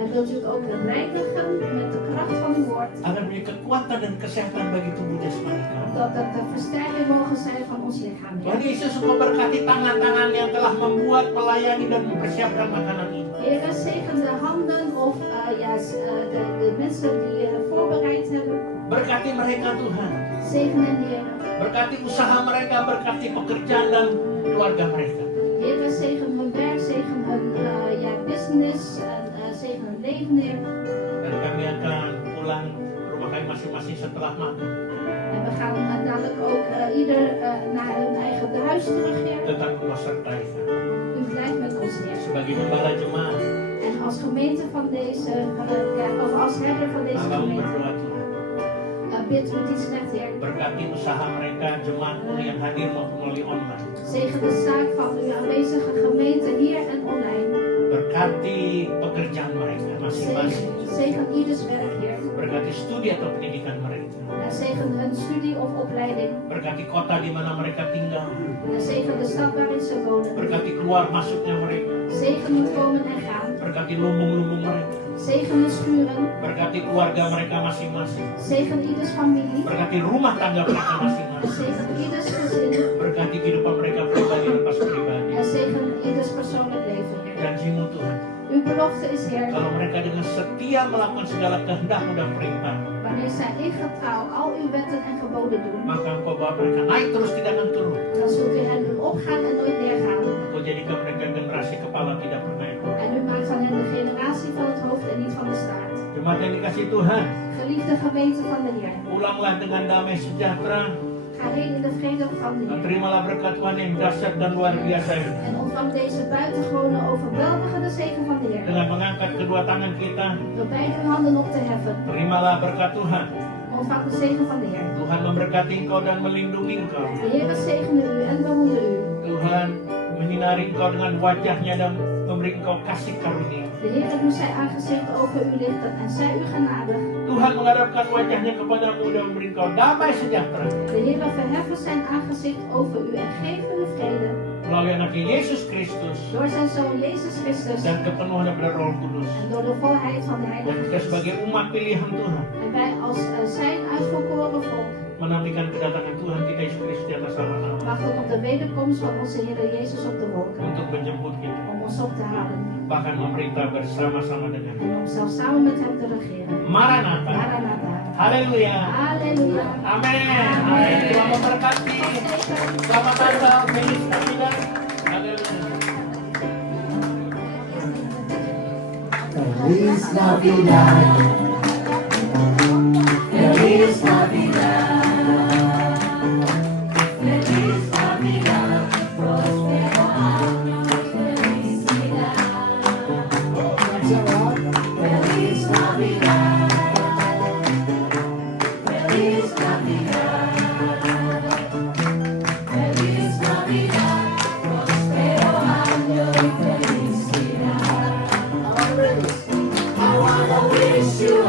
En wilt u het ook reinigen met de kracht van uw woord. Agar menjadi kekuatan dan kesehatan bagi tubuh jasmani kami. Dat het de versterking mogen zijn van ons lichaam. Tuhan Yesus memberkati tangan-tangan yang telah membuat, melayani dan mempersiapkan makanan ini. Heer, zegen de handen of de mensen die voorbereid hebben. Berkati mereka Tuhan. Zegen hen, Heer. Berkati usaha mereka, berkati pekerjaan dan keluarga mereka. Heer, zegen hun werk, zegen hun business en zegen hun leven, Heer. Dan kami akan pulang ke rumah kami masing-masing setelah makan. En we gaan dadelijk ook ieder naar hun eigen huis terug, Heer. Tetap menyertai kami. U blijft met ons, Heer. Sebagai gembala jemaat, En als gemeente van deze kerk, of als herder van deze Abang gemeente, berdoa Tuhan. bid u dit slecht, Heer. Berkati usaha mereka, jemaatmu yang hadir maupun melalui online. Zegen de zaak van uw aanwezige gemeente hier en online. Berkati pekerjaan mereka masing-masing. Zegen ieders werk, Heer. Berkati studi atau pendidikan mereka. En zegen hun studie of opleiding. Berkati kota di mana mereka tinggal. En zegen de stad waarin ze wonen. Berkati keluar masuknya mereka. Zegen het komen en gaan. Berkati lumbung-lumbung mereka. Zegen de schuren. Berkati keluarga mereka masing-masing. Zegen ieders familie. Berkati rumah tangga mereka En masing-masing. zegen ieders gezin. Berkati kehidupan mereka pribadi lepas pribadi. En zegen ieders persoonlijk leven, Heer. Janjimu Tuhan, Uw belofte is, Heer, kalau mereka dengan setia melakukan segala kehendak-Mu dan perintah, wanneer zij in getrouw al uw wetten en geboden doen, maka Engkau bawa mereka naik terus tidak akan turun. dan zult u hen doen opgaan en nooit neergaan. Engkau jadikan mereka generasi kepala tidak pernah ikut. En u maakt van hen de generatie van het hoofd en niet van de staart. Jemaat yang dikasih Tuhan, Geliefde gemeente van de Heer, pulanglah dengan damai sejahtera. ga heen in de vrede van de Dan Heer. terimalah berkat Tuhan yang dahsyat dan luar biasa ini. En ontvang deze buitengewone overweldigende zegen van de Heer. Dengan mengangkat kedua tangan kita, Door beide uw handen op te heffen, terimalah berkat Tuhan. ontvang de zegen van de Heer. Tuhan memberkati engkau dan melindungi engkau. De Heer zegene u en behoede u. Tuhan menyinari engkau dengan wajahnya dan memberi engkau kasih karunia. De Heer doet zijn aangezicht over u lichten en zij u genadig. Tuhan menghadapkan wajahnya kepadamu dan memberi engkau damai sejahtera. De Heer verheffen zijn aangezicht over u en geven u vrede. Melalui anaknya Yesus Kristus Door zijn Zoon Jezus Christus dan kepenuhan daripada Roh Kudus. en door de volheid van de Dan Heilige kita Geest. sebagai umat pilihan Tuhan En wij als zijn uitverkoren volk menantikan kedatangan Tuhan kita Yesus Kristus di atas sana Allah wachten op de wederkomst van onze Heer Jezus op de wolken. untuk menjemput kita. Om ons op te halen Bahkan memerintah bersama-sama dengan en om zelfs samen met hem te regeren. Maranatha. Maranatha. Haleluya. Halleluja. Amin. Amin. Tuhan memberkati. Selamat datang Feliz Navidad. Haleluya. Feliz Navidad. Feliz Navidad. Feliz Navidad, próspero año, felicidad. Feliz Navidad, feliz Navidad, feliz Navidad, próspero año y felicidad. I wanna wish you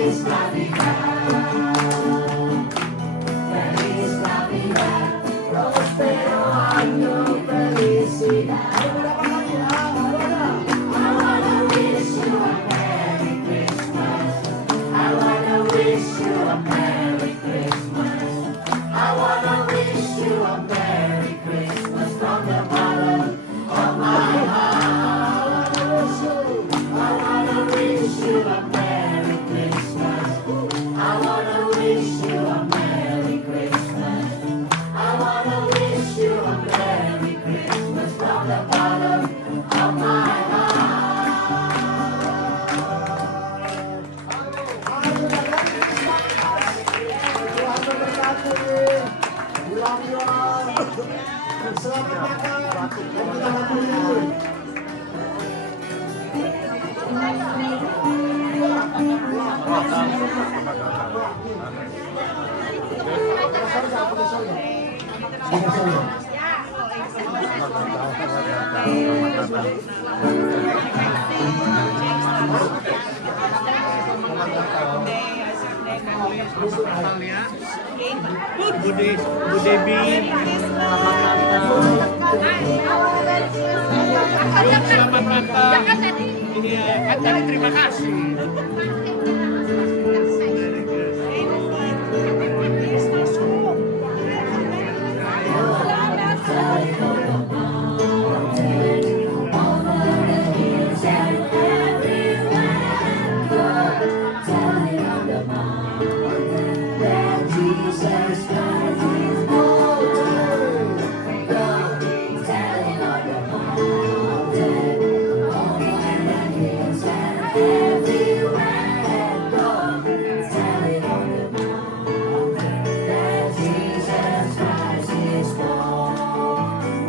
Feliz Navidad. Feliz Navidad. Prospero año, felicidad. I wanna wish you a Merry Christmas. I wanna wish you a Merry Christmas. I wanna wish you a Merry Christmas from the bottom of my heart. I wanna wish you a Merry Christmas. I wanna wish you a Merry Christmas. I wanna wish you a Merry Christmas from the bottom of my heart. Tuhan memberkati. We love you all. Selamat makan. Dan kita hadirin. Bude Bin. Selamat datang. Iya, kan tadi terima kasih. Jesus Christ is born. Telling on the mountain, over the hills and everywhere. Go, telling on the mountain that Jesus Christ is born.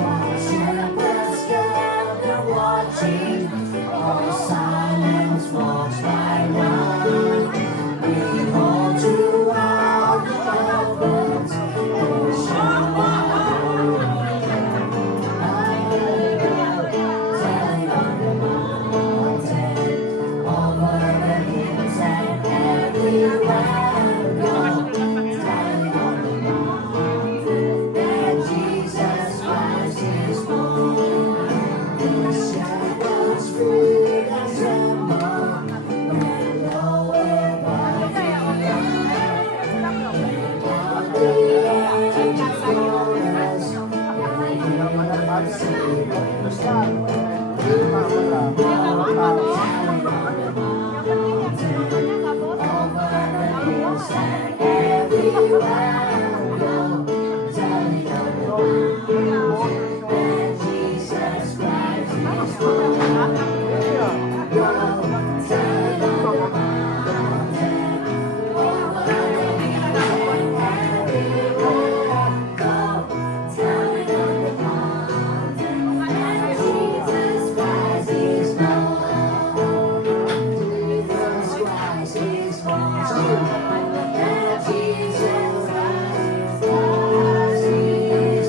While shepherds gather watching, all silence walks by one. Behold, throughout the heavens, ocean wide, telling on the mountain, over the hills and everywhere. Go, telling on the mountain that Jesus Christ is born. The shepherds fear and tremble when knowing what they Jesus Christ is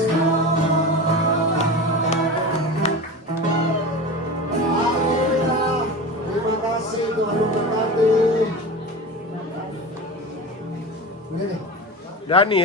born. Terima kasih, Tuhan memberkati. Begini. Dani